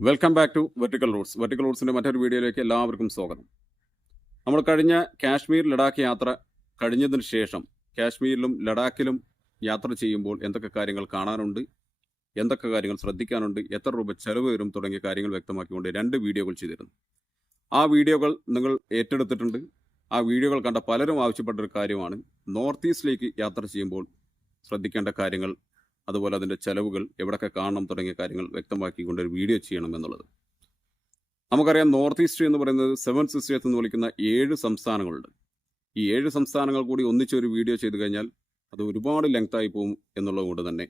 Welcome back to vertical roots. Vertical റൂട്ട്സിൻ്റെ മറ്റൊരു വീഡിയോയിലേക്ക് എല്ലാവർക്കും സ്വാഗതം. നമ്മൾ കഴിഞ്ഞ കാശ്മീർ ലഡാക്ക് യാത്ര കഴിഞ്ഞതിന് ശേഷം കാശ്മീരിലും ലഡാക്കിലും യാത്ര ചെയ്യുമ്പോൾ എന്തൊക്കെ കാര്യങ്ങൾ കാണാനുണ്ട്, എന്തൊക്കെ കാര്യങ്ങൾ ശ്രദ്ധിക്കാനുണ്ട്, എത്ര രൂപ ചെലവ് വരും തുടങ്ങിയ കാര്യങ്ങൾ വ്യക്തമാക്കിക്കൊണ്ട് 2 വീഡിയോകൾ ചെയ്തിരുന്നു. ആ വീഡിയോകൾ നിങ്ങൾ ഏറ്റെടുത്തിട്ടുണ്ട്. ആ വീഡിയോകൾ കണ്ട പലരും ആവശ്യപ്പെട്ടൊരു കാര്യമാണ് നോർത്ത് ഈസ്റ്റിലേക്ക് യാത്ര ചെയ്യുമ്പോൾ ശ്രദ്ധിക്കേണ്ട കാര്യങ്ങൾ, അതുപോലെ അതിൻ്റെ ചെലവുകൾ, എവിടെയൊക്കെ കാണണം തുടങ്ങിയ കാര്യങ്ങൾ വ്യക്തമാക്കിക്കൊണ്ട് ഒരു വീഡിയോ ചെയ്യണം എന്നുള്ളത്. നമുക്കറിയാം, നോർത്ത് ഈസ്റ്റ് എന്ന് പറയുന്നത് 7 സിസ്റ്റേഴ്സ് എന്ന് വിളിക്കുന്ന 7 സംസ്ഥാനങ്ങളുണ്ട്. ഈ 7 സംസ്ഥാനങ്ങൾ കൂടി ഒന്നിച്ചൊരു വീഡിയോ ചെയ്തു കഴിഞ്ഞാൽ അത് ഒരുപാട് ലെങ്തായി പോകും എന്നുള്ളത് കൊണ്ട് തന്നെ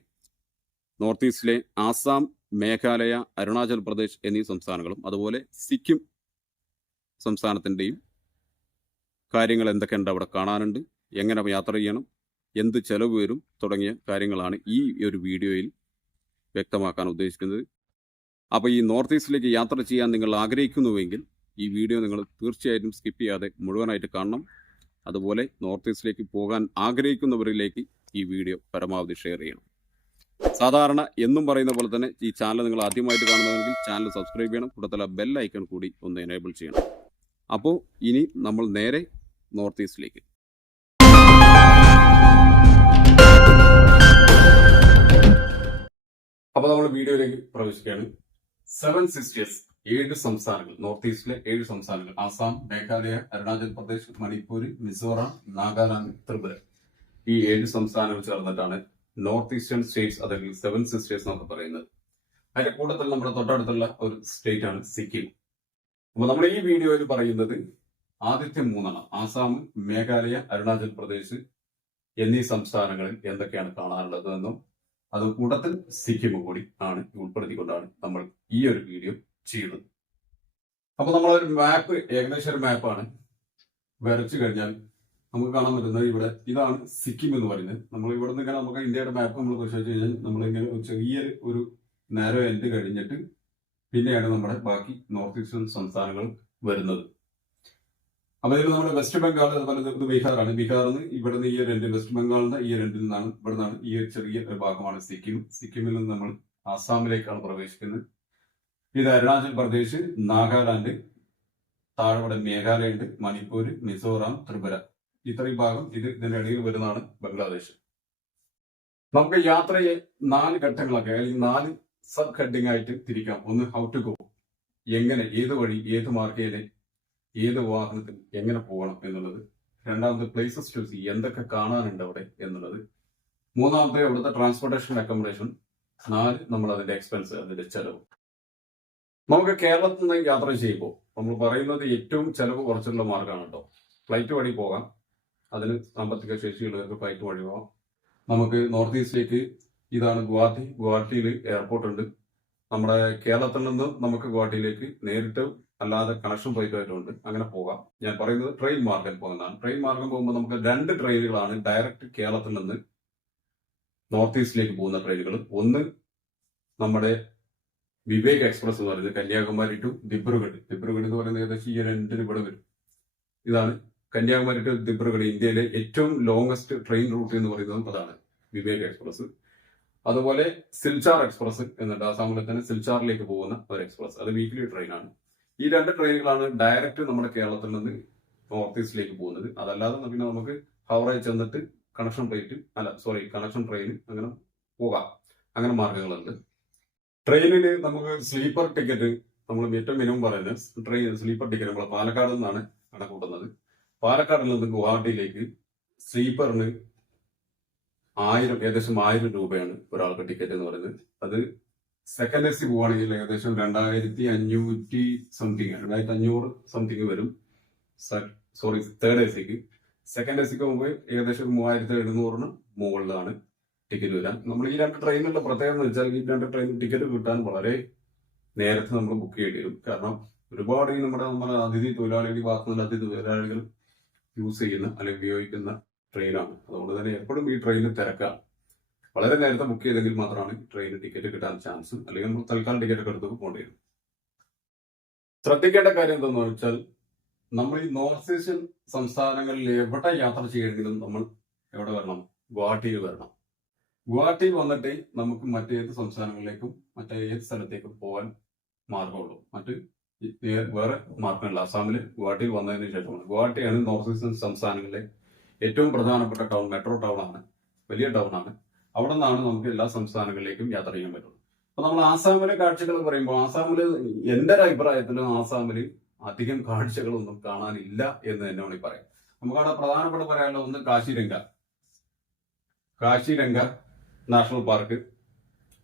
നോർത്ത് ഈസ്റ്റിലെ ആസാം, മേഘാലയ, അരുണാചൽ പ്രദേശ് എന്നീ സംസ്ഥാനങ്ങളും അതുപോലെ സിക്കിം സംസ്ഥാനത്തിൻ്റെയും കാര്യങ്ങൾ എന്തൊക്കെയുണ്ട്, അവിടെ കാണാനുണ്ട്, എങ്ങനെ യാത്ര ചെയ്യണം, എന്ത് ചെലവ് വരും തുടങ്ങിയ കാര്യങ്ങളാണ് ഈ ഒരു വീഡിയോയിൽ വ്യക്തമാക്കാൻ ഉദ്ദേശിക്കുന്നത്. അപ്പോൾ ഈ നോർത്ത് ഈസ്റ്റിലേക്ക് യാത്ര ചെയ്യാൻ നിങ്ങൾ ആഗ്രഹിക്കുന്നുവെങ്കിൽ ഈ വീഡിയോ നിങ്ങൾ തീർച്ചയായിട്ടും സ്കിപ്പ് ചെയ്യാതെ മുഴുവനായിട്ട് കാണണം. അതുപോലെ നോർത്ത് ഈസ്റ്റിലേക്ക് പോകാൻ ആഗ്രഹിക്കുന്നവരിലേക്ക് ഈ വീഡിയോ പരമാവധി ഷെയർ ചെയ്യണം. സാധാരണ എന്നും പറയുന്ന പോലെ തന്നെ ഈ ചാനൽ നിങ്ങൾ ആദ്യമായിട്ട് കാണുന്നതെങ്കിൽ ചാനൽ സബ്സ്ക്രൈബ് ചെയ്യണം, കൂട്ടത്തിലുള്ള ബെൽ ഐക്കൺ കൂടി ഒന്ന് എനേബിൾ ചെയ്യണം. അപ്പോൾ ഇനി നമ്മൾ നേരെ നോർത്ത് ഈസ്റ്റിലേക്ക്. അപ്പോൾ നമ്മൾ വീഡിയോയിലേക്ക് പ്രവേശിക്കുകയാണ്. 7 സിസ്റ്റേഴ്സ്, 7 സംസ്ഥാനങ്ങൾ, നോർത്ത് ഈസ്റ്റിലെ 7 സംസ്ഥാനങ്ങൾ: ആസാം, മേഘാലയ, അരുണാചൽ പ്രദേശ്, മണിപ്പൂർ, മിസോറാം, നാഗാലാൻഡ്, ത്രിപുര. ഈ 7 സംസ്ഥാനങ്ങൾ ചേർന്നിട്ടാണ് നോർത്ത് ഈസ്റ്റേൺ സ്റ്റേറ്റ്സ്, അല്ലെങ്കിൽ 7 സിസ്റ്റേഴ്സ് എന്നൊക്കെ പറയുന്നത്. അതിന്റെ കൂട്ടത്തിൽ നമ്മുടെ തൊട്ടടുത്തുള്ള ഒരു സ്റ്റേറ്റ് ആണ് സിക്കിം. അപ്പോൾ നമ്മൾ ഈ വീഡിയോയിൽ പറയുന്നത് ആദ്യത്തെ 3 ആസാം, മേഘാലയ, അരുണാചൽ പ്രദേശ് എന്നീ സംസ്ഥാനങ്ങളിൽ എന്തൊക്കെയാണ് കാണാനുള്ളത് എന്നും അത് കൂട്ടത്തിൽ സിക്കിം കൂടി ആണ് ഉൾപ്പെടുത്തിക്കൊണ്ടാണ് നമ്മൾ ഈ ഒരു വീഡിയോ ചെയ്യുന്നത്. അപ്പൊ നമ്മളൊരു മാപ്പ്, ഏകദേശം ഒരു മാപ്പാണ് വരച്ചു കഴിഞ്ഞാൽ നമുക്ക് കാണാൻ പറ്റുന്നത് ഇവിടെ ഇതാണ് സിക്കിം എന്ന് പറയുന്നത്. നമ്മൾ ഇവിടെ നിന്ന് ഇങ്ങനെ നമുക്ക് ഇന്ത്യയുടെ മാപ്പ് നമ്മൾ പരിശോധിച്ച് കഴിഞ്ഞാൽ നമ്മളിങ്ങനെ ചെറിയൊരു ഒരു നാരോ എൻഡ് കഴിഞ്ഞിട്ട് പിന്നെയാണ് നമ്മുടെ ബാക്കി നോർത്ത് ഈസ്റ്റേൺ സംസ്ഥാനങ്ങൾ വരുന്നത്. അപ്പൊ ഇതിൽ നമ്മുടെ വെസ്റ്റ് ബംഗാൾ, അതുപോലെ ഇത് ബീഹാറാണ്. ബീഹാറിൽ നിന്ന് ഇവിടെ നിന്ന് ഈ ഒരു എൻഡ്, വെസ്റ്റ് ബംഗാളിന്റെ ഈ ഒരു എൻഡിൽ നിന്നാണ്, ഇവിടെ നിന്നാണ് ഈ ഒരു ചെറിയ ഒരു ഭാഗമാണ് സിക്കിം. സിക്കിമിൽ നിന്ന് നമ്മൾ ആസാമിലേക്കാണ് പ്രവേശിക്കുന്നത്. ഇത് അരുണാചൽ പ്രദേശ്, നാഗാലാൻഡ്, താഴെ മേഘാലയ ഉണ്ട്, മണിപ്പൂർ, മിസോറാം, ത്രിപുര. ഇത്രയും ഭാഗം ഇതിന്റെ ഇടയിൽ വരുന്നതാണ് ബംഗ്ലാദേശ്. നമുക്ക് യാത്രയെ 4 ഘട്ടങ്ങളൊക്കെ, അല്ലെങ്കിൽ 4 സബ് ഹെഡിങ് ആയിട്ട് തിരിക്കാം. ഒന്ന്, ഹൗ ടു ഗോ, എങ്ങനെ, ഏത് വഴി, ഏത് മാർഗയിലെ, ഏത് വാഹനത്തിൽ എങ്ങനെ പോകണം എന്നുള്ളത്. രണ്ടാമത്തെ, പ്ലേസസ് ടു സീ, എന്തൊക്കെ കാണാനുണ്ട് അവിടെ എന്നുള്ളത്. മൂന്നാമത്തെ, അവിടുത്തെ ട്രാൻസ്പോർട്ടേഷൻ, അക്കോമഡേഷൻ. 4, നമ്മൾ അതിന്റെ എക്സ്പെൻസ്, അതിന്റെ ചെലവ്. നമുക്ക് കേരളത്തിൽ നിന്ന് യാത്ര ചെയ്യുമ്പോൾ നമ്മൾ പറയുന്നത് ഏറ്റവും ചെലവ് കുറച്ചുള്ള മാർഗമാണ് കേട്ടോ. ഫ്ലൈറ്റ് വഴി പോകാം. അതിന് സാമ്പത്തിക ശേഷിയുള്ളവർക്ക് ഫ്ലൈറ്റ് വഴി പോകാം. നമുക്ക് നോർത്ത് ഈസ്റ്റിലേക്ക്, ഇതാണ് ഗുവാഹത്തി. ഗുവാഹത്തിയിൽ എയർപോർട്ട് ഉണ്ട്. നമ്മുടെ കേരളത്തിൽ നിന്നും നമുക്ക് ഗുവാഹത്തിയിലേക്ക് നേരിട്ട് അല്ലാതെ കണക്ഷൻ പോയിട്ടുണ്ട്, അങ്ങനെ പോകാം. ഞാൻ പറയുന്നത് ട്രെയിൻ മാർഗം പോകുന്നതാണ്. ട്രെയിൻ മാർഗം പോകുമ്പോൾ നമുക്ക് 2 ട്രെയിനുകളാണ് ഡയറക്റ്റ് കേരളത്തിൽ നിന്ന് നോർത്ത് ഈസ്റ്റിലേക്ക് പോകുന്ന ട്രെയിനുകൾ. ഒന്ന് നമ്മുടെ വിവേക് എക്സ്പ്രസ് എന്ന് പറയുന്നത് കന്യാകുമാരി ടു ദിബ്രുഗഡ്. ദിബ്രുഗഡ് എന്ന് പറയുന്നത് ഏകദേശം ഈ 2 ഇവിടെ വരും. ഇതാണ് കന്യാകുമാരി ടു ദിബ്രുഗഡ്. ഇന്ത്യയിലെ ഏറ്റവും ലോങ്സ്റ്റ് ട്രെയിൻ റൂട്ട് എന്ന് പറയുന്നതും അതാണ്, വിവേക് എക്സ്പ്രസ്. അതുപോലെ സിൽച്ചാർ എക്സ്പ്രസ് എന്നുണ്ട്, ആസാമിലെ തന്നെ സിൽച്ചാറിലേക്ക് പോകുന്ന ഒരു എക്സ്പ്രസ്. അത് വീക്കിലി ട്രെയിനാണ്. ഈ 2 ട്രെയിനുകളാണ് ഡയറക്റ്റ് നമ്മുടെ കേരളത്തിൽ നിന്ന് നോർത്ത് ഈസ്റ്റിലേക്ക് പോകുന്നത്. അതല്ലാതെ പിന്നെ നമുക്ക് ഹൗറയിൽ ചെന്നിട്ട് കണക്ഷൻ ട്രെയിൻ അങ്ങനെ പോകാം. അങ്ങനെ മാർഗങ്ങളുണ്ട്. ട്രെയിനിൽ നമുക്ക് സ്ലീപ്പർ ടിക്കറ്റ്, നമ്മൾ ഏറ്റവും മിനിമം പറയുന്നത് ട്രെയിൻ സ്ലീപ്പർ ടിക്കറ്റ് നമ്മൾ പാലക്കാട് നിന്നാണ് കണക്കൂട്ടുന്നത്. പാലക്കാടിൽ നിന്ന് ഗുവാഹട്ടിയിലേക്ക് സ്ലീപ്പറിന് ഏകദേശം 1000 രൂപയാണ് ഒരാൾക്ക് ടിക്കറ്റ് എന്ന് പറയുന്നത്. അത് സെക്കൻഡ് എ സി പോവുകയാണെങ്കിൽ ഏകദേശം 2500 സംതിങ്, 2500 സംതിങ് വരും. തേർഡ് എ സിക്ക്. സെക്കൻഡ് എ സിക്ക് പോകുമ്പോൾ ഏകദേശം 3700 മുകളിലാണ് ടിക്കറ്റ് വരാൻ. നമ്മൾ ഈ 2 ട്രെയിനിലുള്ള പ്രത്യേകത എന്ന് വെച്ചാൽ, ഈ 2 ട്രെയിനിൽ ടിക്കറ്റ് കിട്ടാൻ വളരെ നേരത്തെ നമ്മൾ ബുക്ക് ചെയ്യേണ്ടി വരും. കാരണം ഒരുപാട് നമ്മുടെ അതിഥി തൊഴിലാളികൾ, ഭാഗത്തുനിന്നുള്ള അതിഥി തൊഴിലാളികൾ യൂസ് ചെയ്യുന്ന അല്ലെങ്കിൽ ഉപയോഗിക്കുന്ന ട്രെയിനാണ്. അതുകൊണ്ട് തന്നെ എപ്പോഴും ഈ ട്രെയിനിൽ തിരക്കാണ്. വളരെ നേരത്തെ ബുക്ക് ചെയ്തെങ്കിൽ മാത്രമാണ് ട്രെയിനിൽ ടിക്കറ്റ് കിട്ടാൻ ചാൻസ്. അല്ലെങ്കിൽ നമ്മൾ തൽക്കാലം ടിക്കറ്റ് ഒക്കെ എടുത്ത് പോകേണ്ടി വരും. ശ്രദ്ധിക്കേണ്ട കാര്യം എന്താണെന്ന് വെച്ചാൽ, നമ്മൾ ഈ നോർത്ത് ഈസ്റ്റേൺ സംസ്ഥാനങ്ങളിൽ എവിടെ യാത്ര ചെയ്യണമെങ്കിലും നമ്മൾ എവിടെ വരണം? ഗുവാഹട്ടിയിൽ വരണം. ഗുവാഹട്ടിയിൽ വന്നിട്ട് നമുക്ക് മറ്റേത് സംസ്ഥാനങ്ങളിലേക്കും മറ്റേത് സ്ഥലത്തേക്കും പോകാൻ മാർഗമുള്ളൂ. മറ്റ് വേറെ മാർഗമില്ല. അസാമിൽ ഗുവാഹട്ടിയിൽ വന്നതിന് ശേഷമാണ്. ഗുവാഹട്ടിയാണ് നോർത്ത് ഈസ്റ്റേൺ സംസ്ഥാനങ്ങളിലെ ഏറ്റവും പ്രധാനപ്പെട്ട ടൗൺ, മെട്രോ ടൗൺ ആണ്, വലിയ ടൗൺ ആണ്. അവിടെ നിന്നാണ് നമുക്ക് എല്ലാ സംസ്ഥാനങ്ങളിലേക്കും യാത്ര ചെയ്യാൻ പറ്റുള്ളൂ. അപ്പൊ നമ്മൾ ആസാമിലെ കാഴ്ചകൾ പറയുമ്പോൾ, ആസാമില് എന്റെ ഒരു അഭിപ്രായത്തിലും ആസാമിൽ അധികം കാഴ്ചകളൊന്നും കാണാനില്ല എന്ന് തന്നെ വേണമെങ്കിൽ പറയാം. നമുക്കവിടെ പ്രധാനപ്പെട്ട പറയാനുള്ള ഒന്ന് കാശിരംഗ നാഷണൽ പാർക്ക്,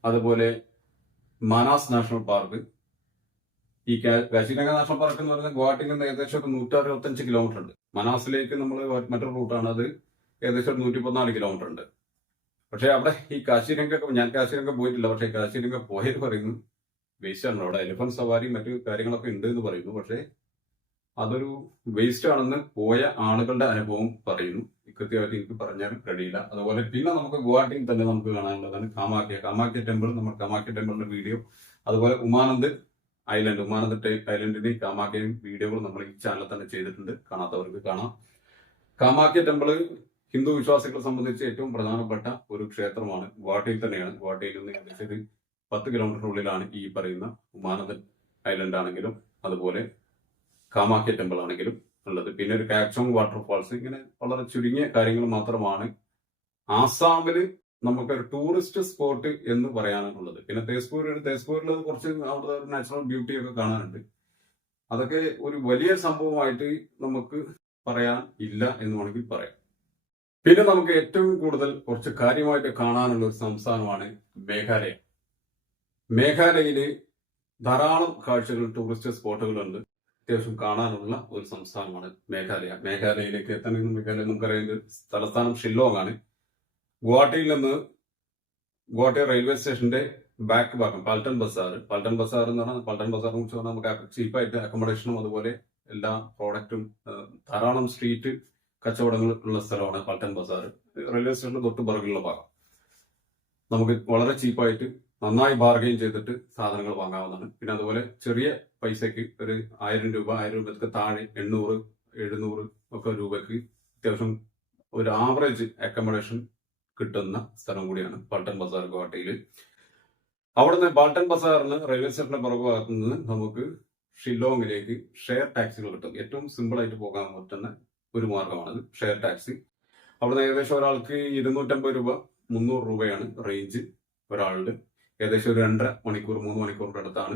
അതുപോലെ മാനാസ് നാഷണൽ പാർക്ക്. ഈ കാശിരംഗ നാഷണൽ പാർക്ക് എന്ന് പറയുന്നത് ഗുവാഹട്ടിയിൽ നിന്ന് ഏകദേശം ഒരു 165 കിലോമീറ്റർ ഉണ്ട്. മനാസിലേക്ക് നമ്മൾ മറ്റൊരു റൂട്ടാണ്, അത് ഏകദേശം ഒരു 114 കിലോമീറ്റർ ഉണ്ട്. പക്ഷെ അവിടെ ഈ ഞാൻ കാശിരംഗ പോയിട്ടില്ല. പക്ഷെ കാശിരംഗ പോയത് പറയുന്നു വേസ്റ്റ് ആണ്. അവിടെ എലിഫന്റ് സവാരി മറ്റു കാര്യങ്ങളൊക്കെ ഉണ്ട് എന്ന് പറയുന്നു. പക്ഷെ അതൊരു വേസ്റ്റ് ആണെന്ന് പോയ ആളുകളുടെ അനുഭവം പറയുന്നു. കൃത്യമായിട്ട് എനിക്ക് പറഞ്ഞാൽ കഴിയില്ല. അതുപോലെ പിന്നെ നമുക്ക് ഗുവാഹട്ടിയിൽ തന്നെ നമുക്ക് കാണാനുള്ളതാണ് കാമാഖ്യ ടെമ്പിൾ. നമ്മൾ കാമാഖ്യ ടെമ്പിളിന്റെ വീഡിയോ, അതുപോലെ ഉമാനന്ദ് ഐലൻഡിന്റെയും കാമാഖ്യയും വീഡിയോകൾ നമ്മൾ ഈ ചാനലിൽ തന്നെ ചെയ്തിട്ടുണ്ട്. കാണാത്തവർക്ക് കാണാം. കാമാഖ്യ ടെമ്പിള് ഹിന്ദു വിശ്വാസികളെ സംബന്ധിച്ച് ഏറ്റവും പ്രധാനപ്പെട്ട ഒരു ക്ഷേത്രമാണ്. ഗുവാഹട്ടിയിൽ തന്നെയാണ്. ഗുവാഹട്ടിയിൽ നിന്ന് ഏകദേശം 10 കിലോമീറ്ററിനുള്ളിലാണ് ഈ പറയുന്ന ഉമാനന്ദ് ഐലൻഡ് ആണെങ്കിലും അതുപോലെ കാമാഖ്യ ടെമ്പിൾ ആണെങ്കിലും ഉള്ളത്. പിന്നെ ഒരു കാക്ചോങ് വാട്ടർഫാൾസ്. ഇങ്ങനെ വളരെ ചുരുങ്ങിയ കാര്യങ്ങൾ മാത്രമാണ് ആസാമില് നമുക്കൊരു ടൂറിസ്റ്റ് സ്പോട്ട് എന്ന് പറയാനുള്ളത്. പിന്നെ തേസ്പൂരിൽ കുറച്ച് അവിടുത്തെ നാച്ചുറൽ ബ്യൂട്ടി ഒക്കെ കാണാനുണ്ട്. അതൊക്കെ ഒരു വലിയ സംഭവമായിട്ട് നമുക്ക് പറയാൻ ഇല്ല എന്ന് വേണമെങ്കിൽ പറയാം. പിന്നെ നമുക്ക് ഏറ്റവും കൂടുതൽ കുറച്ച് കാര്യമായിട്ട് കാണാനുള്ള ഒരു സംസ്ഥാനമാണ് മേഘാലയ. മേഘാലയയില് ധാരാളം കാഴ്ചകൾ, ടൂറിസ്റ്റ് സ്പോട്ടുകളുണ്ട്. അത്യാവശ്യം കാണാനുള്ള ഒരു സംസ്ഥാനമാണ് മേഘാലയ. മേഘാലയയിലേക്ക് എത്തണമെങ്കിൽ മേഘാലയ നമുക്കറിയാം തലസ്ഥാനം ഷില്ലോങ് ആണ്. ഗുവാഹട്ടി റെയിൽവേ സ്റ്റേഷന്റെ ബാക്ക് ഭാഗം പൾട്ടൺ ബസാർ എന്ന് പറഞ്ഞാൽ കുറിച്ച് പറഞ്ഞാൽ നമുക്ക് ചീപ്പായിട്ട് അക്കോമഡേഷനും അതുപോലെ എല്ലാ പ്രോഡക്റ്റും ധാരാളം സ്ട്രീറ്റ് കച്ചവടങ്ങൾ ഉള്ള സ്ഥലമാണ് പൾട്ടൺ ബസാർ. റെയിൽവേ സ്റ്റേഷന്റെ തൊട്ട് പുറകിലുള്ള ഭാഗം. നമുക്ക് വളരെ ചീപ്പായിട്ട് നന്നായി ബാർഗെയിൻ ചെയ്തിട്ട് സാധനങ്ങൾ വാങ്ങാവുന്നതാണ്. പിന്നെ അതുപോലെ ചെറിയ പൈസക്ക് ഒരു 1000 രൂപയ്ക്ക് താഴെ 800, 700 ഒക്കെ രൂപയ്ക്ക് അത്യാവശ്യം ഒരു ആവറേജ് അക്കോമഡേഷൻ കിട്ടുന്ന സ്ഥലം കൂടിയാണ് പൾട്ടൺ ബസാർ ഗുവാഹട്ടിയിൽ. അവിടുന്ന് പൾട്ടൺ ബസാറിന് റെയിൽവേ സ്റ്റേഷന്റെ പുറകു ഭാഗത്തു നിന്ന് നമുക്ക് ഷില്ലോങ്ങിലേക്ക് ഷെയർ ടാക്സികൾ കിട്ടും. ഏറ്റവും സിമ്പിൾ ആയിട്ട് പോകാൻ പറ്റുന്ന ഒരു മാർഗമാണത് ഷെയർ ടാക്സി. അവിടുന്ന് ഏകദേശം ഒരാൾക്ക് 250 രൂപ, 300 രൂപയാണ് റേഞ്ച് ഒരാളുടെ. ഏകദേശം ഒരു 2.5 മണിക്കൂർ 3 മണിക്കൂറിന്റെ അടുത്താണ്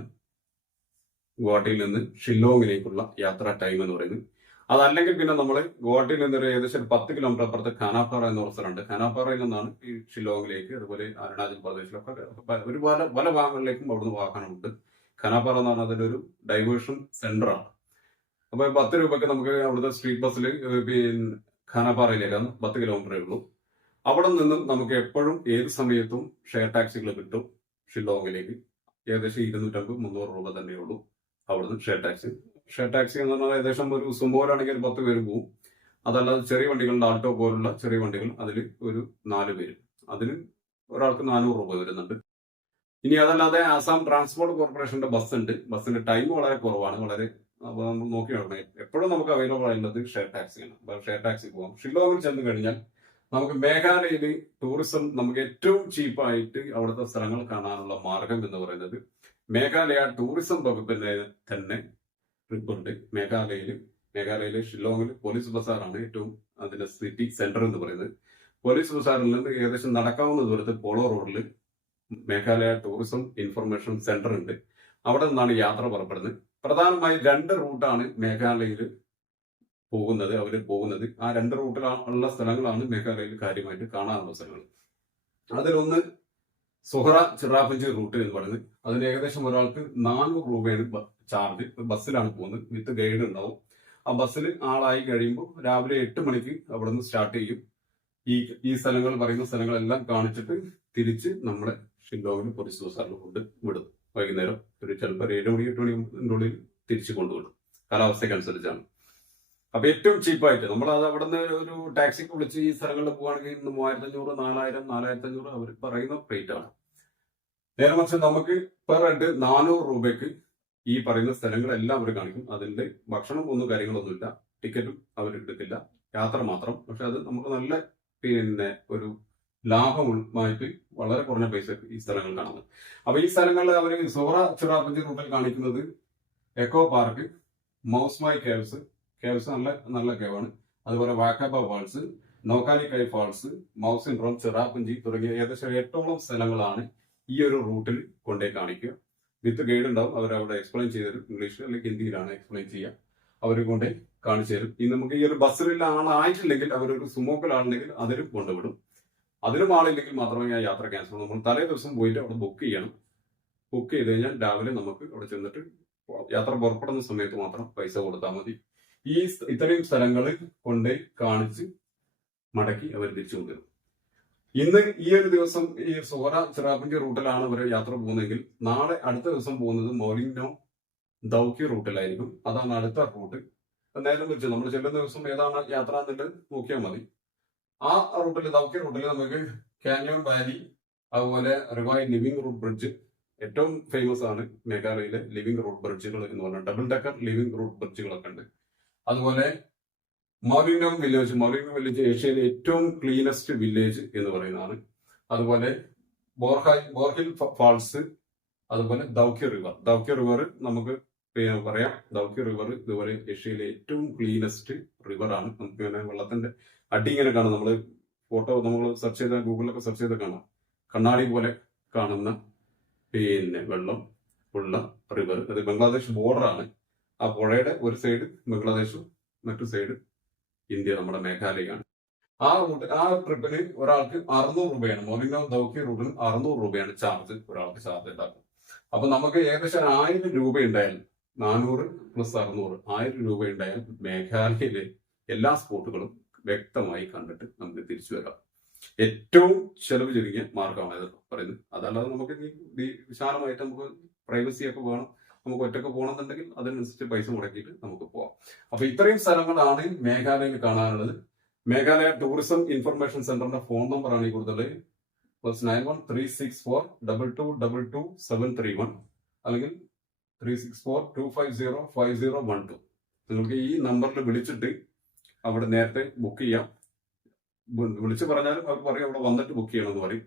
ഗുവാഹട്ടിയിൽ നിന്ന് ഷില്ലോങ്ങിലേക്കുള്ള യാത്രാ ടൈം എന്ന് പറയുന്നത്. അതല്ലെങ്കിൽ പിന്നെ നമ്മൾ ഗുവാഹട്ടിയിൽ നിന്ന് ഏകദേശം 10 കിലോമീറ്റർ അപ്പുറത്ത് ഖാനാപാറ എന്ന സ്ഥലമുണ്ട്. ഖാനാപാറയിൽ നിന്നാണ് ഈ ഷില്ലോങ്ങിലേക്ക്, അതുപോലെ അരുണാചൽ പ്രദേശിലൊക്കെ ഒരു പല ഭാഗങ്ങളിലേക്കും അവിടുന്ന് വാഹനമുണ്ട്. ഖാനാപാറ എന്ന് പറഞ്ഞാൽ അതിന്റെ ഒരു ഡൈവേർഷൻ സെന്റർ ആണ്. അപ്പൊ 10 രൂപയ്ക്ക് നമുക്ക് അവിടുത്തെ സ്ട്രീറ്റ് ബസ്സിൽ പിന്നെ ഖാനാപാറയിലേക്കാണ് 10 കിലോമീറ്ററേ ഉള്ളൂ. അവിടെ നിന്നും നമുക്ക് എപ്പോഴും ഏത് സമയത്തും ഷെയർ ടാക്സികൾ കിട്ടും. ഷില്ലോങ്ങിലേക്ക് ഏകദേശം 250-300 രൂപ തന്നെയുള്ളൂ അവിടുന്ന് ഷെയർ ടാക്സി എന്ന് പറഞ്ഞാൽ ഏകദേശം ഒരു സുമോയിലാണെങ്കിൽ ഒരു 10 പേര് പോകും. അതല്ലാതെ ചെറിയ വണ്ടികളുടെ ആൾട്ടോ പോലുള്ള ചെറിയ വണ്ടികൾ അതിൽ ഒരു 4 പേര്, അതിന് ഒരാൾക്ക് 400 രൂപ വരുന്നുണ്ട്. ഇനി അതല്ലാതെ ആസാം ട്രാൻസ്പോർട്ട് കോർപ്പറേഷന്റെ ബസ് ഉണ്ട്. ബസ്സിന്റെ ടൈം വളരെ കുറവാണ്. നമ്മൾ നോക്കി നോക്കണം. എപ്പോഴും നമുക്ക് അവൈലബിൾ ആയിട്ടുള്ളത് ഷെയർ ടാക്സിയാണ്. ഷെയർ ടാക്സി പോകാം. ഷില്ലോങ്ങിൽ ചെന്ന് കഴിഞ്ഞാൽ നമുക്ക് മേഘാലയയിൽ ടൂറിസം നമുക്ക് ഏറ്റവും ചീപ്പായിട്ട് അവിടുത്തെ സ്ഥലങ്ങൾ കാണാനുള്ള മാർഗം എന്ന് പറയുന്നത് മേഘാലയ ടൂറിസം വകുപ്പിന്റെ തന്നെ ട്രിപ്പുണ്ട്. മേഘാലയയിലെ ഷില്ലോങ്ങിൽ പോലീസ് ബസാറാണ് ഏറ്റവും അതിന്റെ സിറ്റി സെന്റർ എന്ന് പറയുന്നത്. പോലീസ് ബസാറിൽ നിന്ന് ഏകദേശം നടക്കാവുന്ന ദൂരത്ത് പോളോ റോഡിൽ മേഘാലയ ടൂറിസം ഇൻഫർമേഷൻ സെന്റർ ഉണ്ട്. അവിടെ നിന്നാണ് യാത്ര പുറപ്പെടുന്നത്. പ്രധാനമായും 2 റൂട്ടാണ് മേഘാലയയിൽ അവർ പോകുന്നത്. ആ 2 റൂട്ടിലുള്ള സ്ഥലങ്ങളാണ് മേഘാലയയിൽ കാര്യമായിട്ട് കാണാനുള്ള സ്ഥലങ്ങൾ. അതിലൊന്ന് സുഹ്റ ചിറാപുഞ്ചി റൂട്ട് എന്ന് പറയുന്നത്. അതിന് ഏകദേശം ഒരാൾക്ക് 400 രൂപയാണ് ചാർജ്. ബസ്സിലാണ് പോകുന്നത്, വിത്ത് ഗൈഡ് ഉണ്ടാവും. ആ ബസ്സിൽ ആളായി കഴിയുമ്പോൾ രാവിലെ 8 മണിക്ക് അവിടെ നിന്ന് സ്റ്റാർട്ട് ചെയ്യും. ഈ പറയുന്ന സ്ഥലങ്ങളെല്ലാം കാണിച്ചിട്ട് തിരിച്ച് നമ്മളെ ഷില്ലോങ്ങിൽ പോലീസ് ബസാറിൽ കൊണ്ട് വിടും. വൈകുന്നേരം ചിലപ്പോൾ 7 മണി 8 മണിന്റെ ഉള്ളിൽ തിരിച്ചു കൊണ്ടുവിടും. കാലാവസ്ഥയ്ക്കനുസരിച്ചാണ്. അപ്പൊ ഏറ്റവും ചീപ്പായിട്ട് നമ്മൾ അത് അവിടെ നിന്ന് ഒരു ടാക്സിക്ക് വിളിച്ച് ഈ സ്ഥലങ്ങളിൽ പോവുകയാണെങ്കിൽ 3500, 4000, 4500 അവർ പറയുന്ന റേറ്റ് ആണ്. നേരെ മറിച്ച് നമുക്ക് പെർ ഹെഡ് 400 രൂപയ്ക്ക് ഈ പറയുന്ന സ്ഥലങ്ങളെല്ലാം അവർ കാണിക്കും. അതിന്റെ ഭക്ഷണം ഒന്നും കാര്യങ്ങളൊന്നുമില്ല, ടിക്കറ്റും അവർ എടുക്കില്ല, യാത്ര മാത്രം. പക്ഷെ അത് നമുക്ക് നല്ല ഒരു ലാഭമായിട്ട് വളരെ കുറഞ്ഞ പൈസക്ക് ഈ സ്ഥലങ്ങൾ കാണുന്നത്. അപ്പൊ ഈ സ്ഥലങ്ങളിൽ അവർ സോറ ചിറാപ്പുഞ്ചി റൂട്ടിൽ കാണിക്കുന്നത് എക്കോ പാർക്ക്, മൗസ്മായി കേവ്സ്, നല്ല നല്ല കേവാണ്, അതുപോലെ വാക്കബ ഫാൾസ്, നോക്കാലിക്കായ് ഫാൾസ്, മൗസിൻ റോം, ചിറാപ്പുഞ്ചി തുടങ്ങിയ ഏകദേശം 8ഓളം സ്ഥലങ്ങളാണ് ഈ ഒരു റൂട്ടിൽ കൊണ്ടേ കാണിക്കുക. വിത്ത് ഗൈഡ് ഉണ്ടാവും, അവരവിടെ എക്സ്പ്ലെയിൻ ചെയ്തരും, ഇംഗ്ലീഷിൽ അല്ലെങ്കിൽ ഹിന്ദിയിലാണ് എക്സ്പ്ലെയിൻ ചെയ്യുക. അവർ കൊണ്ടേ കാണിച്ചു തരും. ഇനി നമുക്ക് ഈ ഒരു ബസ്സിലുള്ള ആളായിട്ടില്ലെങ്കിൽ അവരൊരു സുമോക്കലാണെങ്കിൽ അതിലും കൊണ്ടുവിടും. അതിലും ആളില്ലെങ്കിൽ മാത്രമേ ആ യാത്ര ക്യാൻസൽ. നമ്മൾ തലേ ദിവസം പോയിട്ട് അവിടെ ബുക്ക് ചെയ്യണം. ബുക്ക് ചെയ്ത് കഴിഞ്ഞാൽ രാവിലെ നമുക്ക് അവിടെ ചെന്നിട്ട് യാത്ര പുറപ്പെടുന്ന സമയത്ത് മാത്രം പൈസ കൊടുത്താൽ മതി. ഇത്രയും സ്ഥലങ്ങൾ കൊണ്ട് കാണിച്ച് മടക്കി അവർ തിരിച്ചു കൊണ്ടുവരും. ഇന്ന് ഈ ഒരു ദിവസം ഈ സോറ ചിറാപ്പുഞ്ചി റൂട്ടിലാണ് അവർ യാത്ര പോകുന്നതെങ്കിൽ നാളെ അടുത്ത ദിവസം പോകുന്നത് മോറിംഗ്നോ ദൗക്കി റൂട്ടിലായിരിക്കും. അതാണ് അടുത്ത റൂട്ട്. നേരം വെച്ച് നമ്മൾ ചെല്ലുന്ന ദിവസം ഏതാണ് യാത്ര എന്നുള്ളത് നോക്കിയാൽ മതി. ആ റൂട്ടിൽ ദൗക്കി റൂട്ടിൽ നമുക്ക് കാന്യോൺ വാലി, അതുപോലെ റിവായ് ലിവിംഗ് റൂട്ട് ബ്രിഡ്ജ്, ഏറ്റവും ഫേമസ് ആണ് മേഘാലയയിലെ ലിവിംഗ് റൂട്ട് ബ്രിഡ്ജുകൾ എന്ന് പറഞ്ഞാൽ ഡബിൾ ഡെക്കർ ലിവിംഗ് റൂട്ട് ബ്രിഡ്ജുകളൊക്കെ ഉണ്ട്. അതുപോലെ മോറിംഗ്നോം വില്ലേജ് ഏഷ്യയിലെ ഏറ്റവും ക്ലീനസ്റ്റ് വില്ലേജ് എന്ന് പറയുന്നതാണ്. അതുപോലെ ബോർഹിൽ ഫാൾസ്, അതുപോലെ ദൗക്കി റിവർ നമുക്ക് പറയാം. ദൗക്കി റിവർ ഇതുപോലെ ഏഷ്യയിലെ ഏറ്റവും ക്ലീനസ്റ്റ് റിവർ ആണ്. നമുക്ക് ഇങ്ങനെ വെള്ളത്തിന്റെ അടി ഇങ്ങനെ കാണാം. നമ്മൾ ഫോട്ടോ നമ്മൾ സെർച്ച് ചെയ്ത ഗൂഗിളിലൊക്കെ സെർച്ച് ചെയ്ത് കാണാം. കണ്ണാടി പോലെ കാണുന്ന വെള്ളം ഉള്ള റിവർ. അത് ബംഗ്ലാദേശ് ബോർഡറാണ്. ആ പുഴയുടെ ഒരു സൈഡ് ബംഗ്ലാദേശും മറ്റു സൈഡ് ഇന്ത്യ, നമ്മുടെ മേഘാലയയാണ്. ആ ട്രിപ്പിന് ഒരാൾക്ക് 600 രൂപയാണ്. മോറിംഗ്നോ ദൗക്കി റൂട്ടിന് 600 രൂപയാണ് ചാർജ്, ഒരാൾക്ക് ചാർജ് ഉണ്ടാക്കും. അപ്പൊ നമുക്ക് ഏകദേശം 1000 രൂപ ഉണ്ടായാലും 400 പ്ലസ് 600 1000 രൂപ ഉണ്ടായാൽ മേഘാലയയിലെ എല്ലാ സ്പോട്ടുകളും വ്യക്തമായി കണ്ടിട്ട് നമുക്ക് തിരിച്ചു വരാം. ഏറ്റവും ചെലവ് ചുരുങ്ങിയ മാർഗമാണ് പറയുന്നത്. അതല്ലാതെ നമുക്ക് വിശാലമായിട്ട് നമുക്ക് പ്രൈവസി ഒക്കെ വേണം, നമുക്ക് ഒറ്റക്ക് പോകണമെന്നുണ്ടെങ്കിൽ അതിനനുസരിച്ച് പൈസ മുടക്കിയിട്ട് നമുക്ക് പോവാം. അപ്പൊ ഇത്രയും സ്ഥലങ്ങളാണ് മേഘാലയയിൽ കാണാനുള്ളത്. മേഘാലയ ടൂറിസം ഇൻഫർമേഷൻ സെന്ററിന്റെ ഫോൺ നമ്പറാണ് ഈ കൂടുതൽ +913642222731 അല്ലെങ്കിൽ 3642505012. നിങ്ങൾക്ക് ഈ നമ്പറിൽ വിളിച്ചിട്ട് അവിടെ നേരത്തെ ബുക്ക് ചെയ്യാം. വിളിച്ചു പറഞ്ഞാലും അവർക്ക് പറയും അവിടെ വന്നിട്ട് ബുക്ക് ചെയ്യണമെന്ന് പറയും.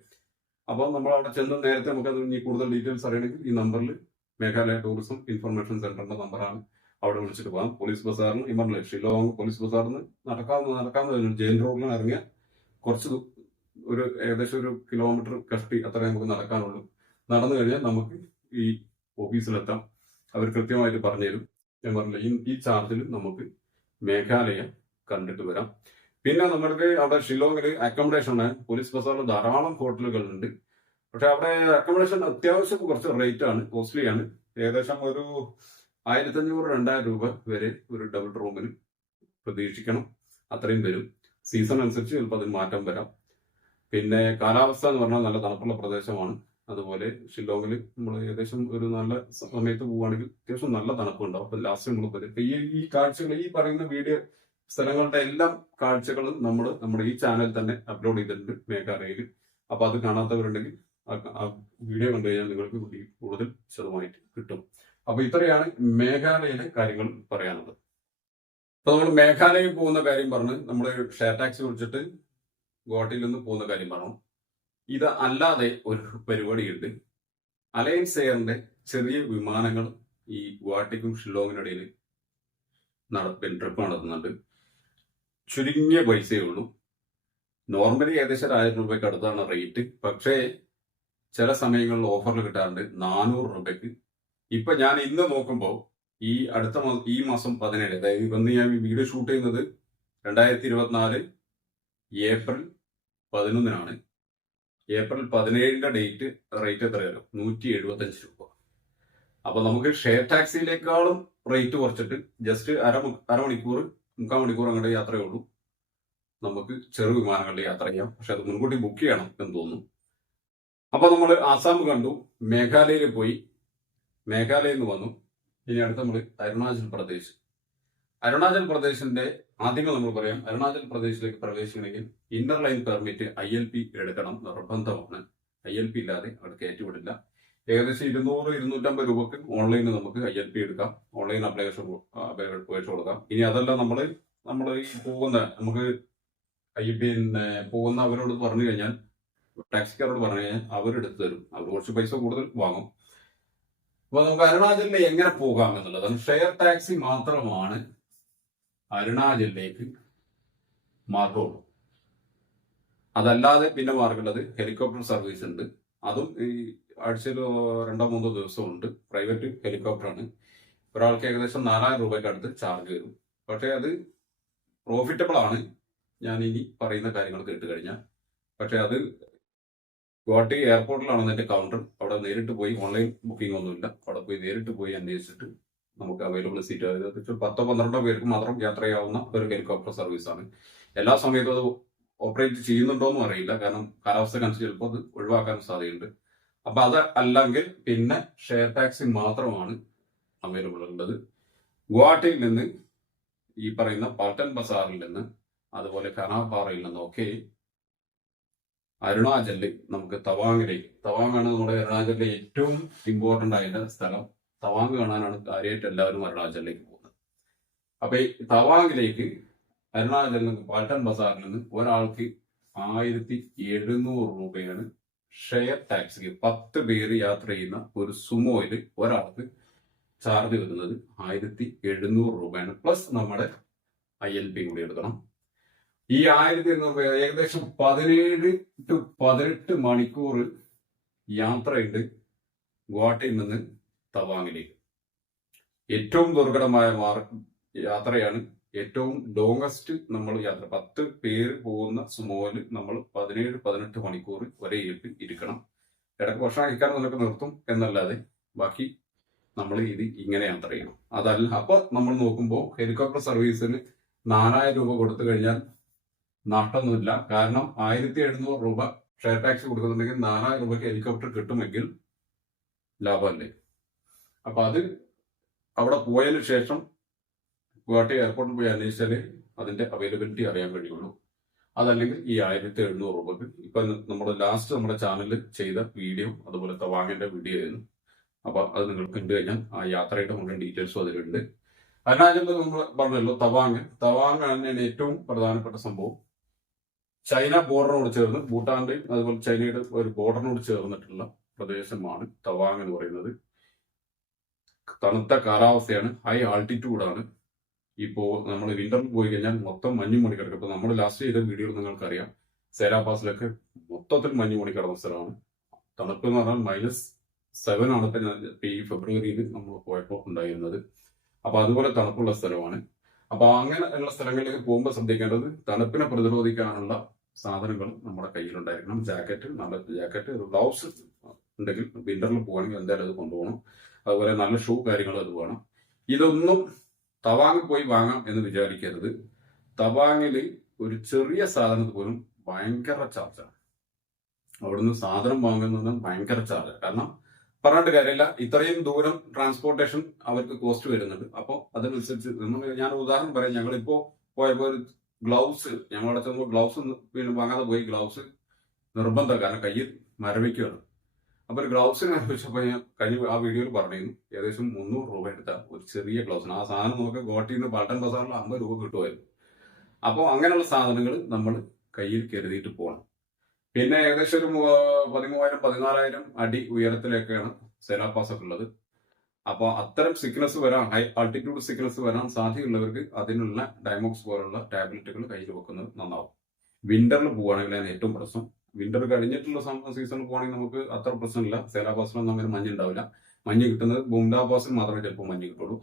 അപ്പൊ നമ്മൾ അവിടെ ചെന്ന് നേരത്തെ നമുക്ക് അത് ഇനി കൂടുതൽ ഡീറ്റെയിൽസ് അറിയണമെങ്കിൽ ഈ നമ്പറിൽ മേഘാലയ ടൂറിസം ഇൻഫർമേഷൻ സെന്ററിന്റെ നമ്പറാണ്, അവിടെ വിളിച്ചിട്ട് പോകാം. പോലീസ് ബസാറിന് ഇമർലെ ഷിലോങ് പോലീസ് ബസാറിന് നടക്കാവുന്ന ജെയിൻ റോഡിൽ ഇറങ്ങിയ കുറച്ച് ഒരു ഏകദേശം 1 കിലോമീറ്റർ കഷ്ടി അത്ര നമുക്ക് നടക്കാനുള്ളൂ. നടന്നു കഴിഞ്ഞാൽ നമുക്ക് ഈ ഓഫീസിലെത്താം. അവർ കൃത്യമായിട്ട് പറഞ്ഞുതരും. ഇമർലെ ഈ ചാർജിൽ നമുക്ക് മേഘാലയ കണ്ടിട്ട് വരാം. പിന്നെ നമ്മൾക്ക് അവിടെ ഷിലോങ്ങില് അക്കോമഡേഷൻ ആണ്. പോലീസ് ബസാറിൽ ധാരാളം ഹോട്ടലുകളുണ്ട്. പക്ഷെ അവിടെ അക്കോമഡേഷൻ അത്യാവശ്യം കുറച്ച് റേറ്റ് ആണ്, കോസ്റ്റ്ലി ആണ്. ഏകദേശം ഒരു 1500-2000 രൂപ വരെ ഒരു ഡബിൾ റൂമിന് പ്രതീക്ഷിക്കണം. അത്രയും വരും. സീസൺ അനുസരിച്ച് ചിലപ്പോൾ അതിന് മാറ്റം വരാം. പിന്നെ കാലാവസ്ഥ എന്ന് പറഞ്ഞാൽ നല്ല തണുപ്പുള്ള പ്രദേശമാണ്. അതുപോലെ ഷില്ലോങ്ങിൽ നമ്മൾ ഏകദേശം ഒരു നല്ല സമയത്ത് പോവുകയാണെങ്കിൽ അത്യാവശ്യം നല്ല തണുപ്പുണ്ടാവും. അപ്പൊ ലാസ്റ്റ് നമ്മൾ ഈ കാഴ്ചകൾ, ഈ പറയുന്ന വീഡിയോ സ്ഥലങ്ങളുടെ എല്ലാം കാഴ്ചകളും നമ്മൾ നമ്മുടെ ഈ ചാനൽ തന്നെ അപ്ലോഡ് ചെയ്തിട്ടുണ്ട് മേഘാലയയിൽ. അപ്പൊ അത് കാണാത്തവരുണ്ടെങ്കിൽ ആ വീഡിയോ കണ്ടു കഴിഞ്ഞാൽ നിങ്ങൾക്ക് കൂടുതൽ വിശദമായിട്ട് കിട്ടും. അപ്പൊ ഇത്രയാണ് മേഘാലയയിലെ കാര്യങ്ങൾ പറയാനുള്ളത്. അപ്പൊ നമ്മൾ മേഘാലയയിൽ പോകുന്ന കാര്യം പറഞ്ഞ് നമ്മൾ ഷെയർ ടാക്സി വിളിച്ചിട്ട് ഗുവാഹട്ടിയിൽ നിന്ന് പോകുന്ന കാര്യം പറഞ്ഞു. ഇത് അല്ലാതെ ഒരു പരിപാടിയുണ്ട്. അലയൻസ് എയറിന്റെ ചെറിയ വിമാനങ്ങൾ ഈ ഗുവാഹട്ടിക്കും ഷില്ലോങ്ങിനിടയിൽ ട്രിപ്പ് നടത്തുന്നുണ്ട്. ചുരുങ്ങിയ പൈസയേ ഉള്ളൂ. നോർമലി ഏകദേശം 1000 രൂപയ്ക്ക് അടുത്താണ് റേറ്റ്. പക്ഷേ ചില സമയങ്ങളിൽ ഓഫറിൽ കിട്ടാറുണ്ട് 400 രൂപയ്ക്ക്. ഇപ്പൊ ഞാൻ ഇന്ന് നോക്കുമ്പോൾ ഈ മാസം 17, അതായത് ഇന്ന് ഞാൻ വീഡിയോ ഷൂട്ട് ചെയ്യുന്നത് 2024 ഏപ്രിൽ 11 ഏപ്രിൽ 17 ഡേറ്റ് റേറ്റ് എത്രയാലും 175 രൂപ. അപ്പൊ നമുക്ക് ഷെയർ ടാക്സിയിലേക്കാളും റേറ്റ് കുറച്ചിട്ട് ജസ്റ്റ് അരമണിക്കൂർ 3/4 മണിക്കൂർ അങ്ങോട്ട് യാത്രയേ ഉള്ളൂ. നമുക്ക് ചെറു വിമാനങ്ങളുടെ യാത്ര ചെയ്യാം. പക്ഷെ അത് മുൻകൂട്ടി ബുക്ക് ചെയ്യണം എന്ന് തോന്നുന്നു. അപ്പൊ നമ്മൾ ആസാം കണ്ടു, മേഘാലയയിൽ പോയി, മേഘാലയയിൽ നിന്ന് വന്നു. ഇനി അടുത്ത് നമ്മൾ അരുണാചൽ പ്രദേശിന്റെ ആദ്യമേ നമ്മൾ പറയാം. അരുണാചൽ പ്രദേശിലേക്ക് പ്രവേശിക്കണമെങ്കിൽ ഇന്നർ ലൈൻ പെർമിറ്റ് ILP എടുക്കണം, നിർബന്ധമാണ്. ILP ഇല്ലാതെ അവിടെ കയറ്റിവിടില്ല. ഏകദേശം 200-250 രൂപക്ക് ഓൺലൈനിൽ നമുക്ക് ILP എടുക്കാം. ഓൺലൈൻ അപ്ലിക്കേഷൻ കൊടുക്കാം. ഇനി അതല്ല നമ്മൾ ഈ നമുക്ക് പോകുന്ന അവരോട് പറഞ്ഞു കഴിഞ്ഞാൽ ടാക്സിക്കാരോട് പറഞ്ഞു കഴിഞ്ഞാൽ അവരെടുത്ത് തരും. അവർ കുറച്ച് പൈസ കൂടുതൽ വാങ്ങും. അപ്പൊ നമുക്ക് അരുണാചലിൽ എങ്ങനെ പോകാം എന്നുള്ളതാണ്. ഷെയർ ടാക്സി മാത്രമാണ് അരുണാചലിലേക്ക് മാർഗമുള്ളൂ. അതല്ലാതെ പിന്നെ മാർഗമുള്ളത് ഹെലികോപ്റ്റർ സർവീസ് ഉണ്ട്. അതും ഈ ആഴ്ചയിൽ 2-3 ദിവസമുണ്ട്. പ്രൈവറ്റ് ഹെലികോപ്റ്ററാണ്. ഒരാൾക്ക് ഏകദേശം 4000 രൂപയ്ക്ക് അടുത്ത് ചാർജ് വരും. പക്ഷെ അത് പ്രോഫിറ്റബിൾ ആണ്, ഞാൻ ഇനി പറയുന്ന കാര്യങ്ങൾ കേട്ട് കഴിഞ്ഞാൽ. പക്ഷെ അത് ഗുവാഹട്ടി എയർപോർട്ടിലാണ് അതിന്റെ കൗണ്ടർ. അവിടെ നേരിട്ട് പോയി, ഓൺലൈൻ ബുക്കിംഗ് ഒന്നുമില്ല. അവിടെ പോയി നേരിട്ട് പോയി അന്വേഷിച്ചിട്ട് നമുക്ക് അവൈലബിൾ സീറ്റ്, അതായത് 10-12 പേർക്ക് മാത്രം യാത്ര ചെയ്യാവുന്ന ഒരു ഹെലികോപ്റ്റർ സർവീസാണ്. എല്ലാ സമയത്തും അത് ഓപ്പറേറ്റ് ചെയ്യുന്നുണ്ടോന്നും അറിയില്ല, കാരണം കാലാവസ്ഥക്കനുസരിച്ച് ചിലപ്പോൾ അത് ഒഴിവാക്കാൻ സാധ്യതയുണ്ട്. അപ്പൊ അത് അല്ലെങ്കിൽ പിന്നെ ഷെയർ ടാക്സി മാത്രമാണ് അവൈലബിൾ ഉള്ളത്. ഗുവാഹട്ടിയിൽ നിന്ന് ഈ പറയുന്ന പാൽട്ടൻ ബസാറിൽ നിന്ന് അതുപോലെ കനാപാറയിൽ നിന്നൊക്കെ അരുണാചലിൽ നമുക്ക് തവാങ്ങിലേക്ക്, തവാങ്ങാണ് നമ്മുടെ അരുണാചലിലെ ഏറ്റവും ഇമ്പോർട്ടന്റ് ആയ സ്ഥലം. തവാങ് കാണാനാണ് കാര്യമായിട്ട് എല്ലാവരും അരുണാചലിലേക്ക് പോകുന്നത്. അപ്പൊ ഈ തവാങ്ങിലേക്ക് അരുണാചലിൽ നിന്ന് പാൽട്ടൻ ബസാറിൽ നിന്ന് ഒരാൾക്ക് 1700 രൂപയാണ് ഷെയർ ടാക്സിക്ക്. 10 പേര് യാത്ര ചെയ്യുന്ന ഒരു സുമോയില് ഒരാൾക്ക് ചാർജ് വരുന്നത് 1700 രൂപയാണ്. പ്ലസ് നമ്മുടെ ILP കൂടി എടുക്കണം. ഈ 1700 രൂപ ഏകദേശം 17 to 18 മണിക്കൂർ യാത്രയുണ്ട് ഗുവാഹട്ടിയിൽ നിന്ന് തവാങ്ങിലേക്ക്. ഏറ്റവും ദുർഘടമായ യാത്രയാണ്, ഏറ്റവും ലോങ്ങസ്റ്റ് നമ്മൾ യാത്ര. 10 പേര് പോകുന്ന സുമോയില് നമ്മൾ 17-18 മണിക്കൂർ ഒരേ ഇരിപ്പിൽ ഇരിക്കണം. ഇടയ്ക്ക് ഭക്ഷണം കഴിക്കാൻ നിനക്ക് നിർത്തും എന്നല്ലാതെ ബാക്കി നമ്മൾ ഇത് ഇങ്ങനെ യാത്ര ചെയ്യണം. അതല്ല, അപ്പൊ നമ്മൾ നോക്കുമ്പോൾ ഹെലികോപ്റ്റർ സർവീസിന് 4000 രൂപ കൊടുത്തു കഴിഞ്ഞാൽ നഷ്ടമൊന്നുമില്ല. കാരണം 1700 രൂപ ഷെയർ ടാക്സി കൊടുക്കുന്നുണ്ടെങ്കിൽ 4000 രൂപയ്ക്ക് ഹെലികോപ്റ്റർ കിട്ടുമെങ്കിൽ ലാഭമല്ലേ. അപ്പൊ അത് അവിടെ പോയതിനു ശേഷം ഗുവാഹട്ടി എയർപോർട്ടിൽ പോയി അന്വേഷിച്ചാലേ അതിന്റെ അവൈലബിലിറ്റി അറിയാൻ കഴിയുള്ളൂ. അതല്ലെങ്കിൽ ഈ 1700 രൂപക്ക് ഇപ്പൊ നമ്മുടെ ലാസ്റ്റ് നമ്മുടെ ചാനലിൽ ചെയ്ത വീഡിയോ, അതുപോലെ തവാങ്ങിന്റെ വീഡിയോ ആയിരുന്നു. അപ്പൊ അത് നിങ്ങൾ കണ്ടു കഴിഞ്ഞാൽ ആ യാത്രയുടെ മുഴുവൻ ഡീറ്റെയിൽസും അതിലുണ്ട്. അരുണാചലിൽ നമ്മൾ പറഞ്ഞല്ലോ തവാങ് ആണ് ഏറ്റവും പ്രധാനപ്പെട്ട സംഭവം. ചൈന ബോർഡറിനോട് ചേർന്ന്, ഭൂട്ടാന്റെയും അതുപോലെ ചൈനയുടെ ഒരു ബോർഡറിനോട് ചേർന്നിട്ടുള്ള പ്രദേശമാണ് തവാങ് എന്ന് പറയുന്നത്. തണുത്ത കാലാവസ്ഥയാണ്, ഹൈ ആൾട്ടിറ്റ്യൂഡാണ്. ഇപ്പോ നമ്മൾ വിന്ററിൽ പോയി കഴിഞ്ഞാൽ മൊത്തം മഞ്ഞ് മൂടി കിടക്കും. ഇപ്പൊ നമ്മൾ ലാസ്റ്റ് ചെയ്ത വീഡിയോയിൽ നിങ്ങൾക്കറിയാം, സേരാ പാസിലൊക്കെ മൊത്തത്തിൽ മഞ്ഞ് മൂടി കിടന്ന സ്ഥലമാണ്. തണുപ്പ് എന്ന് പറഞ്ഞാൽ -7 ആണ് ഇപ്പൊ ഈ ഫെബ്രുവരിയിൽ നമ്മൾ പോയപ്പോൾ ഉണ്ടായിരുന്നത്. അപ്പൊ അതുപോലെ തണുപ്പുള്ള സ്ഥലമാണ്. അപ്പൊ അങ്ങനെ ഉള്ള സ്ഥലങ്ങളിലേക്ക് പോകുമ്പോൾ ശ്രദ്ധിക്കേണ്ടത്, തണുപ്പിനെ പ്രതിരോധിക്കാനുള്ള സാധനങ്ങൾ നമ്മുടെ കയ്യിലുണ്ടായിരിക്കണം. നല്ല ജാക്കറ്റ്, ഗ്ലൗസ് ഉണ്ടെങ്കിൽ വിന്ററിൽ പോകണമെങ്കിൽ എന്തായാലും അത് കൊണ്ടുപോകണം. അതുപോലെ നല്ല ഷൂ കാര്യങ്ങൾ അത് വേണം. ഇതൊന്നും തവാങ്ങിൽ പോയി വാങ്ങാം എന്ന് വിചാരിക്കരുത്. തവാങ്ങില് ഒരു ചെറിയ സാധനത്തിന് പോലും ഭയങ്കര ചാർജാണ്. അവിടുന്ന് സാധനം വാങ്ങുന്നത് ഭയങ്കര ചാർജാണ്. കാരണം പറഞ്ഞിട്ട് കാര്യമില്ല, ഇത്രയും ദൂരം ട്രാൻസ്പോർട്ടേഷൻ അവർക്ക് കോസ്റ്റ് വരുന്നുണ്ട്. അപ്പോൾ അതിനനുസരിച്ച് ഞാൻ ഉദാഹരണം പറയാം. ഞങ്ങളിപ്പോ പോയപ്പോ ഒരു ഗ്ലൗസ്, ഞങ്ങളവിടെ ചെന്നപ്പോൾ ഗ്ലൗസ് പിന്നെ വാങ്ങാതെ പോയി. ഗ്ലൗസ് നിർബന്ധം, കാരണം കയ്യിൽ മരവിക്കുകയാണ്. അപ്പൊ ഒരു ഗ്ലൗസിന് ചോദിച്ചപ്പോൾ ഞാൻ കഴിഞ്ഞ ആ വീഡിയോയിൽ പറഞ്ഞിരുന്നു, ഏകദേശം 300 രൂപ എടുത്ത ഒരു ചെറിയ ഗ്ലൗസിന്. ആ സാധനം നമുക്ക് ഗുവാഹട്ടിയിൽ നിന്ന് പാൽട്ടൻ ബസാറിൽ 50 രൂപ കിട്ടുമായിരുന്നു. അപ്പോൾ അങ്ങനെയുള്ള സാധനങ്ങൾ നമ്മൾ കയ്യിൽ കരുതിയിട്ട് പോകണം. പിന്നെ ഏകദേശം ഒരു 13,000-14,000 അടി ഉയരത്തിലൊക്കെയാണ് സേരാ പാസ് ഒക്കെ ഉള്ളത്. അപ്പൊ അത്തരം സിക്നസ് വരാൻ, ഹൈ ആൾട്ടിറ്റ്യൂഡ് സിക്നസ് വരാൻ സാധ്യതയുള്ളവർക്ക് അതിനുള്ള ഡയമോക്സ് പോലുള്ള ടാബ്ലറ്റുകൾ കയ്യിൽ വെക്കുന്നത് നന്നാവും. വിന്ററിൽ പോവുകയാണെങ്കിൽ അതിന് ഏറ്റവും പ്രശ്നം. വിന്റർ കഴിഞ്ഞിട്ടുള്ള സീസണിൽ പോകണമെങ്കിൽ നമുക്ക് അത്ര പ്രശ്നമില്ല. സേരാ പാസിലൊന്നും അങ്ങനെ മഞ്ഞ് ഉണ്ടാവില്ല. മഞ്ഞ് കിട്ടുന്നത് ബുംഡാ പാസിൽ മാത്രമേ ചിലപ്പോൾ മഞ്ഞ് കിട്ടുള്ളൂ.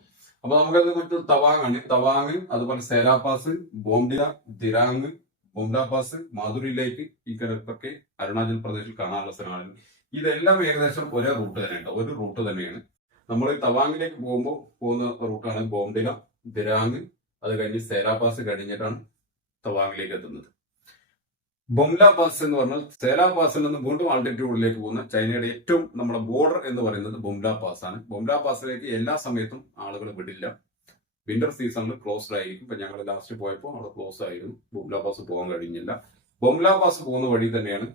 അപ്പൊ നമുക്കത് മറ്റൊരു തവാങ്ങാണ്. തവാങ്, അതുപോലെ സേരാ പാസ്, ബോംഡില, ദിരാങ്, ബുംഡാ പാസ്, മാധുരിയിലേക്ക്, ഈ കിഴക്കൊക്കെ അരുണാചൽ പ്രദേശിൽ കാണാനുള്ള സ്ഥലമാണ്. ഇതെല്ലാം ഏകദേശം ഒരേ റൂട്ട് തന്നെയുണ്ട്, ഒരു റൂട്ട് തന്നെയാണ്. നമ്മൾ തവാങ്ങിലേക്ക് പോകുന്ന റൂട്ടാണ് ബോംഡില, ദിരാങ്, അത് കഴിഞ്ഞ് സേരാ പാസ് കഴിഞ്ഞിട്ടാണ് തവാങ്ങിലേക്ക് എത്തുന്നത്. ബൊംല പാസ് എന്ന് പറഞ്ഞാൽ സേരാ പാസിൽ നിന്ന് വീണ്ടും ആൾട്ടിറ്റ്യൂഡിലേക്ക് പോകുന്ന ചൈനയുടെ ഏറ്റവും നമ്മുടെ ബോർഡർ എന്ന് പറയുന്നത് ബൊംല പാസ് ആണ്. ബൊംല പാസിലേക്ക് എല്ലാ സമയത്തും ആളുകൾ വിടില്ല. വിന്റർ സീസണിൽ ക്ലോസ്ഡ് ആയിരിക്കും. ഇപ്പൊ ഞങ്ങൾ ലാസ്റ്റ് പോയപ്പോൾ അവിടെ ക്ലോസ് ആയിരുന്നു, ബൊംല പാസ് പോകാൻ കഴിഞ്ഞില്ല. ബൊംല പാസ് പോകുന്ന വഴി തന്നെയാണ്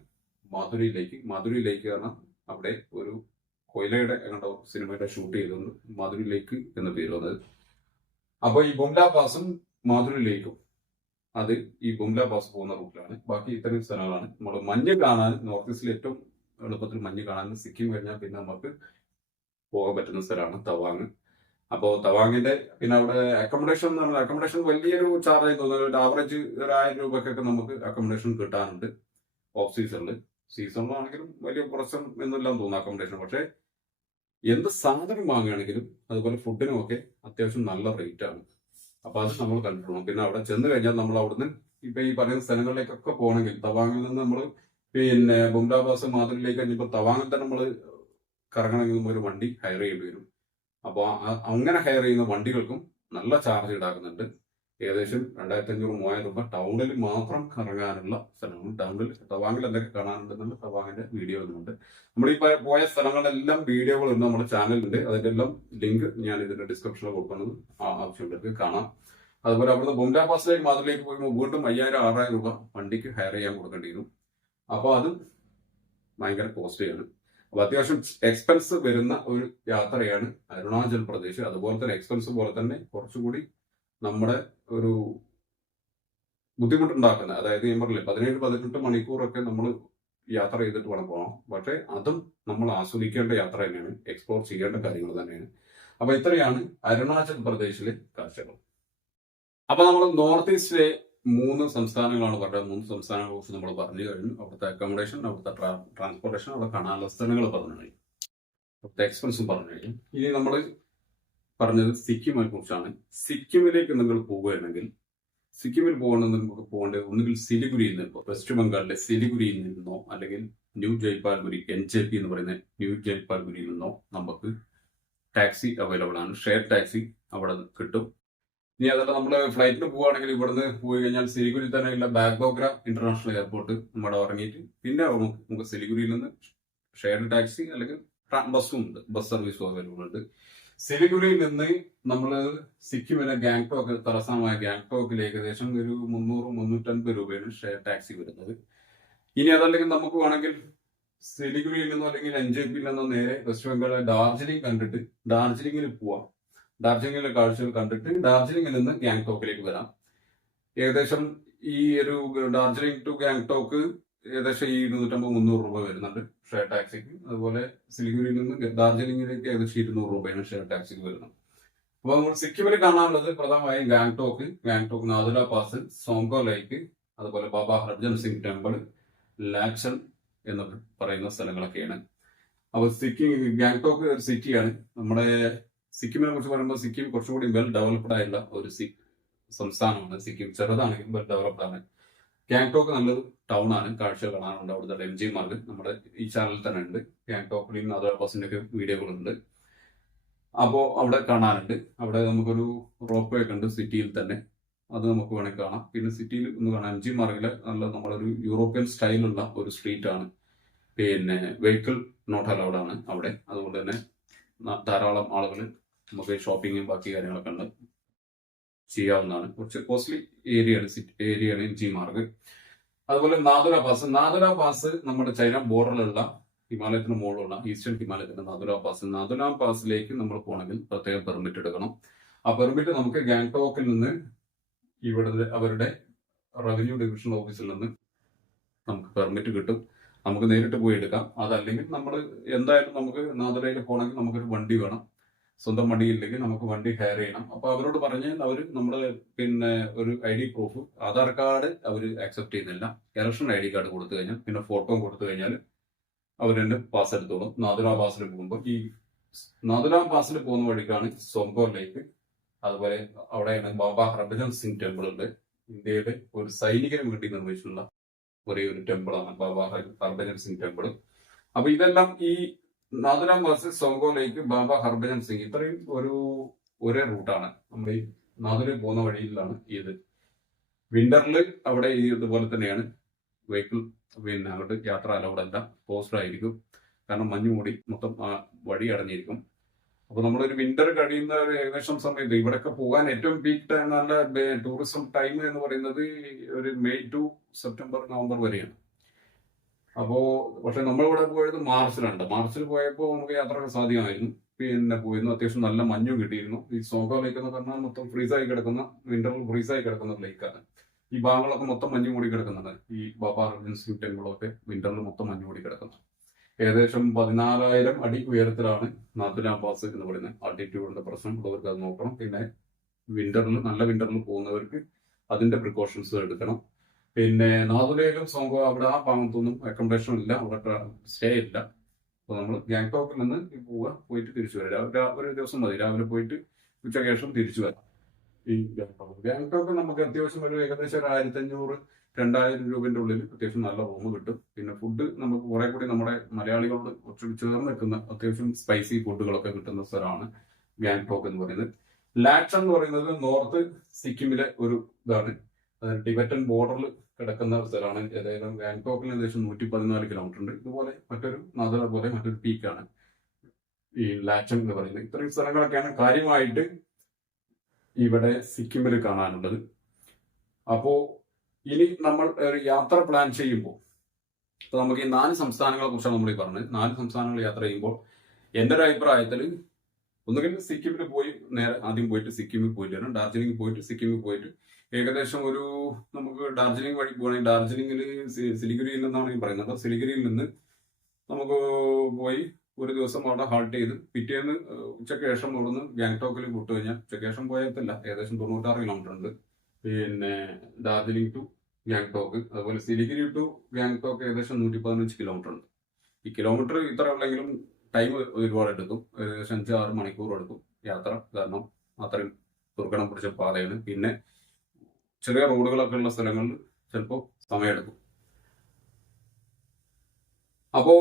മാധുരിയിലേക്ക് കാരണം അവിടെ ഒരു കൊയിലയുടെ എങ്ങോട്ടോ സിനിമയുടെ ഷൂട്ട് ചെയ്തുകൊണ്ട് മാധുരിയിലേക്ക് എന്ന പേര് വന്നത്. അപ്പൊ ഈ ബൊംല പാസും മാധുരിയിലേക്കും അത് ഈ ബുംല പാസ് പോകുന്ന റൂട്ടിലാണ്. ബാക്കി ഇത്രയും സ്ഥലങ്ങളാണ് നമ്മൾ മഞ്ഞ് കാണാൻ നോർത്ത് ഈസ്റ്റിൽ ഏറ്റവും എളുപ്പത്തിൽ മഞ്ഞ് കാണാൻ സിക്കിം കഴിഞ്ഞാൽ പിന്നെ നമുക്ക് പോകാൻ പറ്റുന്ന സ്ഥലമാണ് തവാങ്. അപ്പോൾ തവാങ്ങിന്റെ പിന്നെ അവിടെ അക്കോമഡേഷൻ എന്ന് പറഞ്ഞാൽ അക്കോമഡേഷൻ വലിയൊരു ചാർജ് തോന്നുന്നു. ഒരു ആവറേജ് ഒരു 1000 രൂപക്കൊക്കെ നമുക്ക് അക്കോമഡേഷൻ കിട്ടാറുണ്ട് ഓഫ് സീസണിൽ. സീസണിലാണെങ്കിലും വലിയ പ്രശ്നം എന്നില്ലാന്ന് തോന്നുന്നു അക്കോമഡേഷൻ. പക്ഷേ എന്ത് സാധനം വാങ്ങുകയാണെങ്കിലും അതുപോലെ ഫുഡിനും ഒക്കെ അത്യാവശ്യം നല്ല റേറ്റ് ആണ്. അപ്പൊ അത് നമ്മൾ കണ്ടിട്ടുള്ളൂ. പിന്നെ അവിടെ ചെന്ന് കഴിഞ്ഞാൽ നമ്മൾ അവിടുന്ന് ഇപ്പൊ ഈ പറയുന്ന സ്ഥലങ്ങളിലേക്കൊക്കെ പോകണമെങ്കിൽ തവാങ്ങിൽ നിന്ന് നമ്മൾ പിന്നെ ബുംല പാസ് മാതിരിലേക്ക് കഴിഞ്ഞപ്പോൾ തവാങ്ങിൽ തന്നെ നമ്മൾ കറങ്ങണമെങ്കിൽ ഒരു വണ്ടി ഹയർ ചെയ്യേണ്ടി വരും. അപ്പോൾ അങ്ങനെ ഹയർ ചെയ്യുന്ന വണ്ടികൾക്കും നല്ല ചാർജ് ഈടാക്കുന്നുണ്ട്. ഏകദേശം 2500-3000 രൂപ ടൗണിൽ മാത്രം കറങ്ങാനുള്ള സ്ഥലങ്ങൾ. ടൗണിൽ തവാങ്ങിൽ എന്തൊക്കെ കാണാനുണ്ടെന്നുള്ള തവാങ്ങിന്റെ വീഡിയോ ഉണ്ട്. നമ്മൾ ഈ പോയ സ്ഥലങ്ങളെല്ലാം വീഡിയോകളുണ്ട് നമ്മുടെ ചാനലുണ്ട്. അതിന്റെ എല്ലാം ലിങ്ക് ഞാൻ ഇതിന്റെ ഡിസ്ക്രിപ്ഷനിൽ കൊടുക്കുന്നത് ആവശ്യമുള്ളവർക്ക് കാണാം. അതുപോലെ അവിടുന്ന് ബുംല പാസിലേക്ക് മാതിരിലേക്ക് പോകുമ്പോൾ വീണ്ടും 5000-6000 രൂപ വണ്ടിക്ക് ഹയർ ചെയ്യാൻ കൊടുക്കേണ്ടി വരും. അപ്പോൾ അതും ഭയങ്കര കോസ്റ്റ്ലിയാണ്. അപ്പൊ അത്യാവശ്യം എക്സ്പെൻസ് വരുന്ന ഒരു യാത്രയാണ് അരുണാചൽ പ്രദേശ്. അതുപോലെ തന്നെ എക്സ്പെൻസ് പോലെ തന്നെ കുറച്ചുകൂടി നമ്മുടെ ഒരു ബുദ്ധിമുട്ടുണ്ടാക്കുന്നത്, അതായത് ഞാൻ പറഞ്ഞില്ലേ 17-18 മണിക്കൂറൊക്കെ നമ്മൾ യാത്ര ചെയ്തിട്ട് വേണം പോകണം. പക്ഷേ അതും നമ്മൾ ആസ്വദിക്കേണ്ട യാത്ര തന്നെയാണ്, എക്സ്പ്ലോർ ചെയ്യേണ്ട കാര്യങ്ങൾ തന്നെയാണ്. അപ്പൊ ഇത്രയാണ് അരുണാചൽ പ്രദേശിലെ കാഴ്ചകൾ. അപ്പൊ നമ്മൾ നോർത്ത് ഈസ്റ്റിലെ 3 സംസ്ഥാനങ്ങളാണ് പറഞ്ഞത്. 3 സംസ്ഥാനങ്ങളെ കുറിച്ച് നമ്മൾ പറഞ്ഞു കഴിഞ്ഞു. അവിടുത്തെ അക്കോമഡേഷൻ, അവിടുത്തെ ട്രാൻസ്പോർട്ടേഷൻ, അവിടെ കാണാനുള്ള സ്ഥലങ്ങൾ പറഞ്ഞു കഴിഞ്ഞു, അവിടുത്തെ എക്സ്പെൻസും പറഞ്ഞു കഴിഞ്ഞു. ഇനി നമ്മൾ പറഞ്ഞത് സിക്കിമിനെ കുറിച്ചാണ്. സിക്കിമിലേക്ക് നിങ്ങൾ പോവുകയാണെങ്കിൽ സിക്കിമിൽ പോകണമെന്ന് നമുക്ക് പോകേണ്ടത് ഒന്നുകിൽ സിലിഗുരിയിൽ നിന്നോ, വെസ്റ്റ് ബംഗാളിലെ സിലിഗുരിയിൽ നിന്നോ, അല്ലെങ്കിൽ ന്യൂ ജയ്പാൽഗുരി NJP എന്ന് പറയുന്ന ന്യൂ ജയ്പാൽഗുരിയിൽ നിന്നോ നമുക്ക് ടാക്സി അവൈലബിൾ ആണ്. ഷെയർ ടാക്സി അവിടെ കിട്ടും. ഇനി അതല്ല നമ്മൾ ഫ്ലൈറ്റിന് പോവുകയാണെങ്കിൽ ഇവിടുന്ന് പോയി കഴിഞ്ഞാൽ സിലിഗുരി തന്നെയുള്ള ബാഗ്ഡോഗ്ര ഇന്റർനാഷണൽ എയർപോർട്ട് നമ്മുടെ ഇറങ്ങിയിട്ട് പിന്നെ നമുക്ക് സിലിഗുരിയിൽ നിന്ന് ഷെയർ ടാക്സി അല്ലെങ്കിൽ ബസ്സും ഉണ്ട്, ബസ് സർവീസും അവൈലബിൾ ഉണ്ട്. സിലിഗുരിയിൽ നിന്ന് നമ്മൾ സിക്കിമിലെ ഗാങ്ടോക്ക്, തലസ്ഥാനമായ ഗാങ്ടോക്കിലേക്ക് ഏകദേശം ഒരു 300-350 രൂപയാണ് ഷെയർ ടാക്സി വരുന്നത്. ഇനി അതല്ലെങ്കിൽ നമുക്ക് വേണമെങ്കിൽ സിലിഗുരിയിൽ നിന്നോ അല്ലെങ്കിൽ NJPയിൽ നിന്നോ നേരെ വെസ്റ്റ് ബംഗാളിലെ ഡാർജിലിംഗ് കണ്ടിട്ട് ഡാർജിലിംഗിൽ പോവാം. ഡാർജിലിംഗിലെ കാഴ്ചകൾ കണ്ടിട്ട് ഡാർജിലിംഗിൽ നിന്ന് ഗാങ്ടോക്കിലേക്ക് വരാം. ഏകദേശം ഈ ഒരു ഡാർജിലിംഗ് ടു ഗാങ്ടോക്ക് ഏകദേശം 250-300 രൂപ വരുന്നുണ്ട് ഷെയർ ടാക്സിക്ക്. അതുപോലെ സിലിഗുരിയിൽ നിന്ന് ഡാർജിലിംഗിലേക്ക് ഏകദേശം 200 രൂപയാണ് ഷെയർ ടാക്സിക്ക് വരുന്നത്. അപ്പോൾ നമ്മൾ സിക്കിമിൽ കാണാനുള്ളത് പ്രധാനമായും ഗാങ്ടോക്ക്, നാഥുല പാസ്, സോങ്കോ ലേക്ക്, അതുപോലെ ബാബ ഹർജൻ സിംഗ് ടെമ്പിൾ, ലാക്സൺ എന്ന് പറയുന്ന സ്ഥലങ്ങളൊക്കെയാണ്. അപ്പോൾ ഗാങ്ടോക്ക് ഒരു സിറ്റിയാണ്. നമ്മുടെ സിക്കിമിനെ കുറിച്ച് പറയുമ്പോൾ സിക്കിം കുറച്ചുകൂടി വെൽ ഡെവലപ്ഡ് ആയിട്ടുള്ള ഒരു സംസ്ഥാനമാണ്. സിക്കിം ചെറുതാണെങ്കിലും വെൽ ഡെവലപ്ഡ് ആണ്. ഗാങ്ടോക്ക് നല്ലൊരു ടൗൺ ആണ്, കാഴ്ച കാണാനുണ്ട്. അവിടുത്തെ MG മാർഗ് നമ്മുടെ ഈ ചാനലിൽ തന്നെ ഉണ്ട്. ഗാങ്ടോക്കിലും നാഥുല പാസിന്റെ ഒക്കെ വീഡിയോകളുണ്ട്. അപ്പോൾ അവിടെ കാണാനുണ്ട്. അവിടെ നമുക്കൊരു റോപ്പ് വേ ഒക്കെ ഉണ്ട് സിറ്റിയിൽ തന്നെ, അത് നമുക്ക് വേണമെങ്കിൽ കാണാം. പിന്നെ സിറ്റിയിൽ ഒന്ന് കാണാം, MG മാർഗില് നല്ല നമ്മളൊരു യൂറോപ്യൻ സ്റ്റൈലുള്ള ഒരു സ്ട്രീറ്റ് ആണ്. പിന്നെ വെഹിക്കിൾ നോട്ട് അലൗഡ് ആണ് അവിടെ. അതുകൊണ്ട് തന്നെ ധാരാളം ആളുകൾ നമുക്ക് ഷോപ്പിങ്ങും ബാക്കി കാര്യങ്ങളൊക്കെ ഉണ്ട്, ചെയ്യാവുന്നതാണ്. കുറച്ച് കോസ്റ്റ്ലി ഏരിയയാണ് MG മാർഗ്. അതുപോലെ നാഥുല പാസ് നമ്മുടെ ചൈന ബോർഡറിലുള്ള ഹിമാലയത്തിന് മുകളിലുള്ള ഈസ്റ്റേൺ ഹിമാലയത്തിന്റെ നാഥുല പാസിലേക്ക് നമ്മൾ പോകണമെങ്കിൽ പ്രത്യേകം പെർമിറ്റ് എടുക്കണം. ആ പെർമിറ്റ് നമുക്ക് ഗാങ്ടോക്കിൽ നിന്ന് ഇവിടെ അവരുടെ റവന്യൂ ഡിവിഷൻ ഓഫീസിൽ നിന്ന് നമുക്ക് പെർമിറ്റ് കിട്ടും. നമുക്ക് നേരിട്ട് പോയി എടുക്കാം. അതല്ലെങ്കിൽ നമ്മൾ എന്തായാലും നമുക്ക് നാഥുലയിൽ പോകണമെങ്കിൽ നമുക്കൊരു വണ്ടി വേണം. സ്വന്തം വണ്ടി ഇല്ലെങ്കിൽ നമുക്ക് വണ്ടി ഹയർ ചെയ്യണം. അപ്പൊ അവരോട് പറഞ്ഞ് അവർ നമ്മുടെ പിന്നെ ഒരു ID പ്രൂഫ്, ആധാർ കാർഡ് അവർ അക്സെപ്റ്റ് ചെയ്യുന്നില്ല. ഇലക്ഷൻ ID കാർഡ് കൊടുത്തു കഴിഞ്ഞാൽ പിന്നെ ഫോട്ടോ കൊടുത്തു കഴിഞ്ഞാൽ അവരെന്നെ പാസ് എടുത്തോളും. നാഥുല പാസിൽ പോകുമ്പോൾ ഈ നാഥുല പാസിൽ പോകുന്ന വഴിക്കാണ് സോങ്കോ ലേക്ക്, അതുപോലെ അവിടെയാണ് ബാബ ഹർഭജൻ സിംഗ് ടെമ്പിൾ ഉണ്ട്. ഇന്ത്യയുടെ ഒരു സൈനികന് വേണ്ടി നിർമ്മിച്ചിട്ടുള്ള ഒരേ ഒരു ടെമ്പിളാണ് ബാബ ഹർഭജൻ സിംഗ് ടെമ്പിൾ. അപ്പൊ ഇതെല്ലാം ഈ നാഥുല പാസ്, സോങ്കോ ലേക്ക്, ബാബ ഹർഭജൻ സിംഗ് ഇത്രയും ഒരേ റൂട്ടാണ്. നമ്മുടെ ഈ നാഥുല പോകുന്ന വഴിയിലാണ് ഇത്. വിന്ററിൽ അവിടെ ഇതുപോലെ തന്നെയാണ് വെഹിക്കിൾ പിന്നെ അങ്ങോട്ട് യാത്ര അലൗഡ് അല്ല, ക്ലോസ്ഡ് ആയിരിക്കും. കാരണം മഞ്ഞ് മൂടി മൊത്തം വഴി അടഞ്ഞിരിക്കും. അപ്പൊ നമ്മളൊരു വിന്റർ കഴിയുന്ന ഒരു ഏകദേശം സമയത്ത് ഇവിടെയൊക്കെ പോകാൻ ഏറ്റവും പീക്ക് ടൈം, നല്ല ടൂറിസം ടൈം എന്ന് പറയുന്നത് ഒരു മെയ് ടു സെപ്റ്റംബർ നവംബർ വരെയാണ്. അപ്പോ പക്ഷെ നമ്മളിവിടെ പോയത് മാർച്ചിലാണ്. മാർച്ചിൽ പോയപ്പോൾ നമുക്ക് യാത്ര സാധ്യമായിരുന്നു. പിന്നെ പോയിരുന്നു, അത്യാവശ്യം നല്ല മഞ്ഞും കിട്ടിയിരുന്നു. ഈ സോങ്കോ ലേക്ക് എന്ന് പറഞ്ഞാൽ മൊത്തം ഫ്രീസായി കിടക്കുന്ന, വിന്ററിൽ ഫ്രീസായി കിടക്കുന്ന ഒരു ലേക്കാണ്. ഈ ഭാഗങ്ങളൊക്കെ മൊത്തം മഞ്ഞ് മൂടി കിടക്കുന്നുണ്ട്. ഈ ബാബ ഇൻസ്റ്റിറ്റ്യൂട്ട് ടെമ്പിളൊക്കെ വിന്ററിൽ മൊത്തം മഞ്ഞ് മൂടി കിടക്കുന്നു. ഏകദേശം 14,000 അടി ഉയരത്തിലാണ് നാഥുലാ പാസ് എന്ന് പറയുന്നത്. ആൾട്ടിറ്റ്യൂഡിന്റെ പ്രശ്നം ഉള്ളവർക്ക് അത് നോക്കണം. പിന്നെ നല്ല വിന്ററിൽ പോകുന്നവർക്ക് അതിന്റെ പ്രിക്കോഷൻസ് എടുക്കണം. പിന്നെ നാഥുലയിലും സോങ്കോ അവിടെ ആ ഭാഗത്തൊന്നും അക്കോമഡേഷൻ ഇല്ല, അവിടെ സ്റ്റേ ഇല്ല. അപ്പൊ നമ്മൾ ഗാങ്ടോക്കിൽ നിന്ന് പോയിട്ട് തിരിച്ചു വരാം. ഒരു ദിവസം മതി, രാവിലെ പോയിട്ട് ഉച്ചയ്ക്ക് ശേഷം തിരിച്ചു വരാം. ഈ ഗാങ്ടോക്ക് നമുക്ക് അത്യാവശ്യം ഏകദേശം ഒരു 1,500-2,000 രൂപന്റെ ഉള്ളിൽ അത്യാവശ്യം നല്ല റൂം കിട്ടും. പിന്നെ ഫുഡ് നമുക്ക് കുറെ കൂടി നമ്മുടെ മലയാളികളോട് കുറച്ചുകൂടി ചേർന്ന് നിൽക്കുന്ന അത്യാവശ്യം സ്പൈസി ഫുഡുകളൊക്കെ കിട്ടുന്ന സ്ഥലമാണ് ഗാങ്ടോക്ക് എന്ന് പറയുന്നത്. ലാക്ഷൻ എന്ന് പറയുന്നത് നോർത്ത് സിക്കിമിലെ ഒരു ഇതാണ്. ടിബറ്റൻ ബോർഡറിൽ കിടക്കുന്ന സ്ഥലമാണ്. ഏതായാലും ഗാങ്ടോക്കിൽ ഏകദേശം 114 കിലോമീറ്റർ ഉണ്ട്. ഇതുപോലെ നാദറ പോലെ മറ്റൊരു പീക്കാണ് ഈ ലാക്ഷൻ എന്ന് പറയുന്നത്. ഇത്രയും സ്ഥലങ്ങളൊക്കെയാണ് കാര്യമായിട്ട് ഇവിടെ സിക്കിമിൽ കാണാനുള്ളത്. അപ്പോ ഇനി നമ്മൾ ഒരു യാത്ര പ്ലാൻ ചെയ്യുമ്പോൾ നമുക്ക് ഈ 4 സംസ്ഥാനങ്ങളെ കുറിച്ചാണ് നമ്മൾ ഈ പറഞ്ഞത്. 4 സംസ്ഥാനങ്ങൾ യാത്ര ചെയ്യുമ്പോൾ എന്റെ ഒരു അഭിപ്രായത്തിൽ ഒന്നുകിൽ സിക്കിമിൽ പോയി ആദ്യം പോയിട്ട് സിക്കിമിൽ പോയിട്ട് വരണം. ഡാർജിലിംഗ് പോയിട്ട് സിക്കിമിൽ പോയിട്ട് ഏകദേശം നമുക്ക് ഡാർജിലിംഗ് വഴി പോകണമെങ്കിൽ ഡാർജിലിംഗിൽ സിലിഗുരിയിൽ നിന്നാണ് ഈ പറയുന്നത്. സിലിഗുരിയിൽ നിന്ന് നമുക്ക് പോയി ഒരു ദിവസം അവിടെ ഹാൾട്ട് ചെയ്ത് പിറ്റേന്ന് ഉച്ചയ്ക്ക് ശേഷം ഇവിടുന്ന് ഗാങ്ടോക്കിൽ വിട്ടു കഴിഞ്ഞാൽ ഉച്ചയ്ക്ക് ശേഷം പോയത്തില്ല, ഏകദേശം 96 കിലോമീറ്റർ ഉണ്ട്. പിന്നെ ഡാർജിലിംഗ് ടു ഗാങ്ടോക്ക്, അതുപോലെ സിലിഗുരി ടു ഗാങ്ടോക്ക് ഏകദേശം 115 കിലോമീറ്റർ ഉണ്ട്. ഈ കിലോമീറ്റർ ഇത്ര ഉള്ളെങ്കിലും ടൈം ഒരുപാട് എടുക്കും. ഏകദേശം 5-6 മണിക്കൂർ എടുക്കും യാത്ര. കാരണം അത്രയും ദുർഘടം പിടിച്ച പാതയാണ്. പിന്നെ ചെറിയ റോഡുകളൊക്കെ ഉള്ള സ്ഥലങ്ങളിൽ ചിലപ്പോൾ സമയമെടുക്കും. അപ്പോ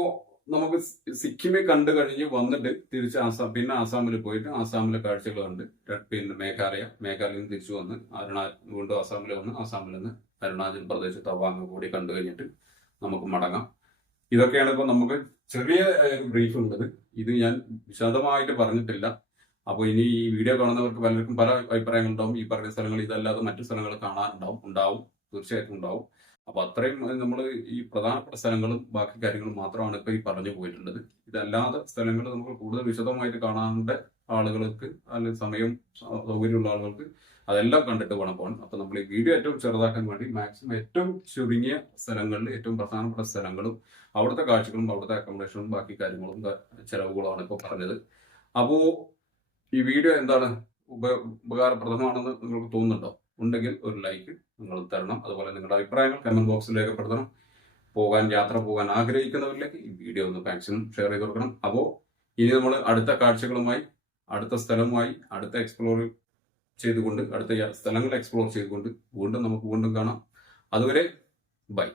നമുക്ക് സിക്കിമിൽ കണ്ടു കഴിഞ്ഞ് വന്നിട്ട് തിരിച്ച് പിന്നെ ആസാമിൽ പോയിട്ട് ആസാമിലെ കാഴ്ചകൾ കണ്ട് പിന്നെ മേഘാലയയിൽ നിന്ന് തിരിച്ചു വന്ന് വീണ്ടും ആസാമിൽ വന്ന് ആസാമിൽ നിന്ന് അരുണാചൽ പ്രദേശ് തവാങ് കൂടി കണ്ടു കഴിഞ്ഞിട്ട് നമുക്ക് മടങ്ങാം. ഇതൊക്കെയാണ് ഇപ്പൊ നമുക്ക് ചെറിയ ബ്രീഫ് ഉള്ളത്. ഇത് ഞാൻ വിശദമായിട്ട് പറഞ്ഞിട്ടില്ല. അപ്പോൾ ഇനി ഈ വീഡിയോ കാണുന്നവർക്ക് പലർക്കും പല അഭിപ്രായങ്ങളുണ്ടാവും. ഈ പറഞ്ഞ സ്ഥലങ്ങൾ ഇതല്ലാതെ മറ്റു സ്ഥലങ്ങൾ കാണാനുണ്ടാവും, തീർച്ചയായിട്ടും ഉണ്ടാവും. അപ്പൊ അത്രയും നമ്മൾ ഈ പ്രധാനപ്പെട്ട സ്ഥലങ്ങളും ബാക്കി കാര്യങ്ങളും മാത്രമാണ് ഇപ്പൊ ഈ പറഞ്ഞു പോയിട്ടുള്ളത്. ഇതല്ലാതെ സ്ഥലങ്ങൾ നമുക്ക് കൂടുതൽ വിശദമായിട്ട് കാണാനുള്ള ആളുകൾക്ക് അല്ലെങ്കിൽ സമയം സൗകര്യമുള്ള ആളുകൾക്ക് അതെല്ലാം കണ്ടിട്ട് വേണം പോകാൻ. അപ്പൊ നമ്മൾ ഈ വീഡിയോ ഏറ്റവും ചെറുതാക്കാൻ വേണ്ടി മാക്സിമം ഏറ്റവും ചുരുങ്ങിയ സ്ഥലങ്ങളിൽ ഏറ്റവും പ്രധാനപ്പെട്ട സ്ഥലങ്ങളും അവിടുത്തെ കാഴ്ചകളും അവിടുത്തെ അക്കോമഡേഷനും ബാക്കി കാര്യങ്ങളും ചെലവുകളുമാണ് ഇപ്പോൾ പറഞ്ഞത്. അപ്പോ ഈ വീഡിയോ എന്താണ് ഉപകാരപ്രദമാണെന്ന് നിങ്ങൾക്ക് തോന്നുന്നുണ്ടോ? ഉണ്ടെങ്കിൽ ഒരു ലൈക്ക് നിങ്ങൾ തരണം. അതുപോലെ നിങ്ങളുടെ അഭിപ്രായങ്ങൾ കമന്റ് ബോക്സിൽ രേഖപ്പെടുത്തണം. യാത്ര പോകാൻ ആഗ്രഹിക്കുന്നവരിലേക്ക് ഈ വീഡിയോ ഒന്ന് മാക്സിമം ഷെയർ ചെയ്ത് കൊടുക്കണം. അപ്പോൾ ഇനി നമ്മൾ അടുത്ത കാഴ്ചകളുമായി, അടുത്ത സ്ഥലവുമായി, അടുത്ത സ്ഥലങ്ങൾ എക്സ്പ്ലോർ ചെയ്തുകൊണ്ട് വീണ്ടും കാണാം. അതുവരെ ബൈ.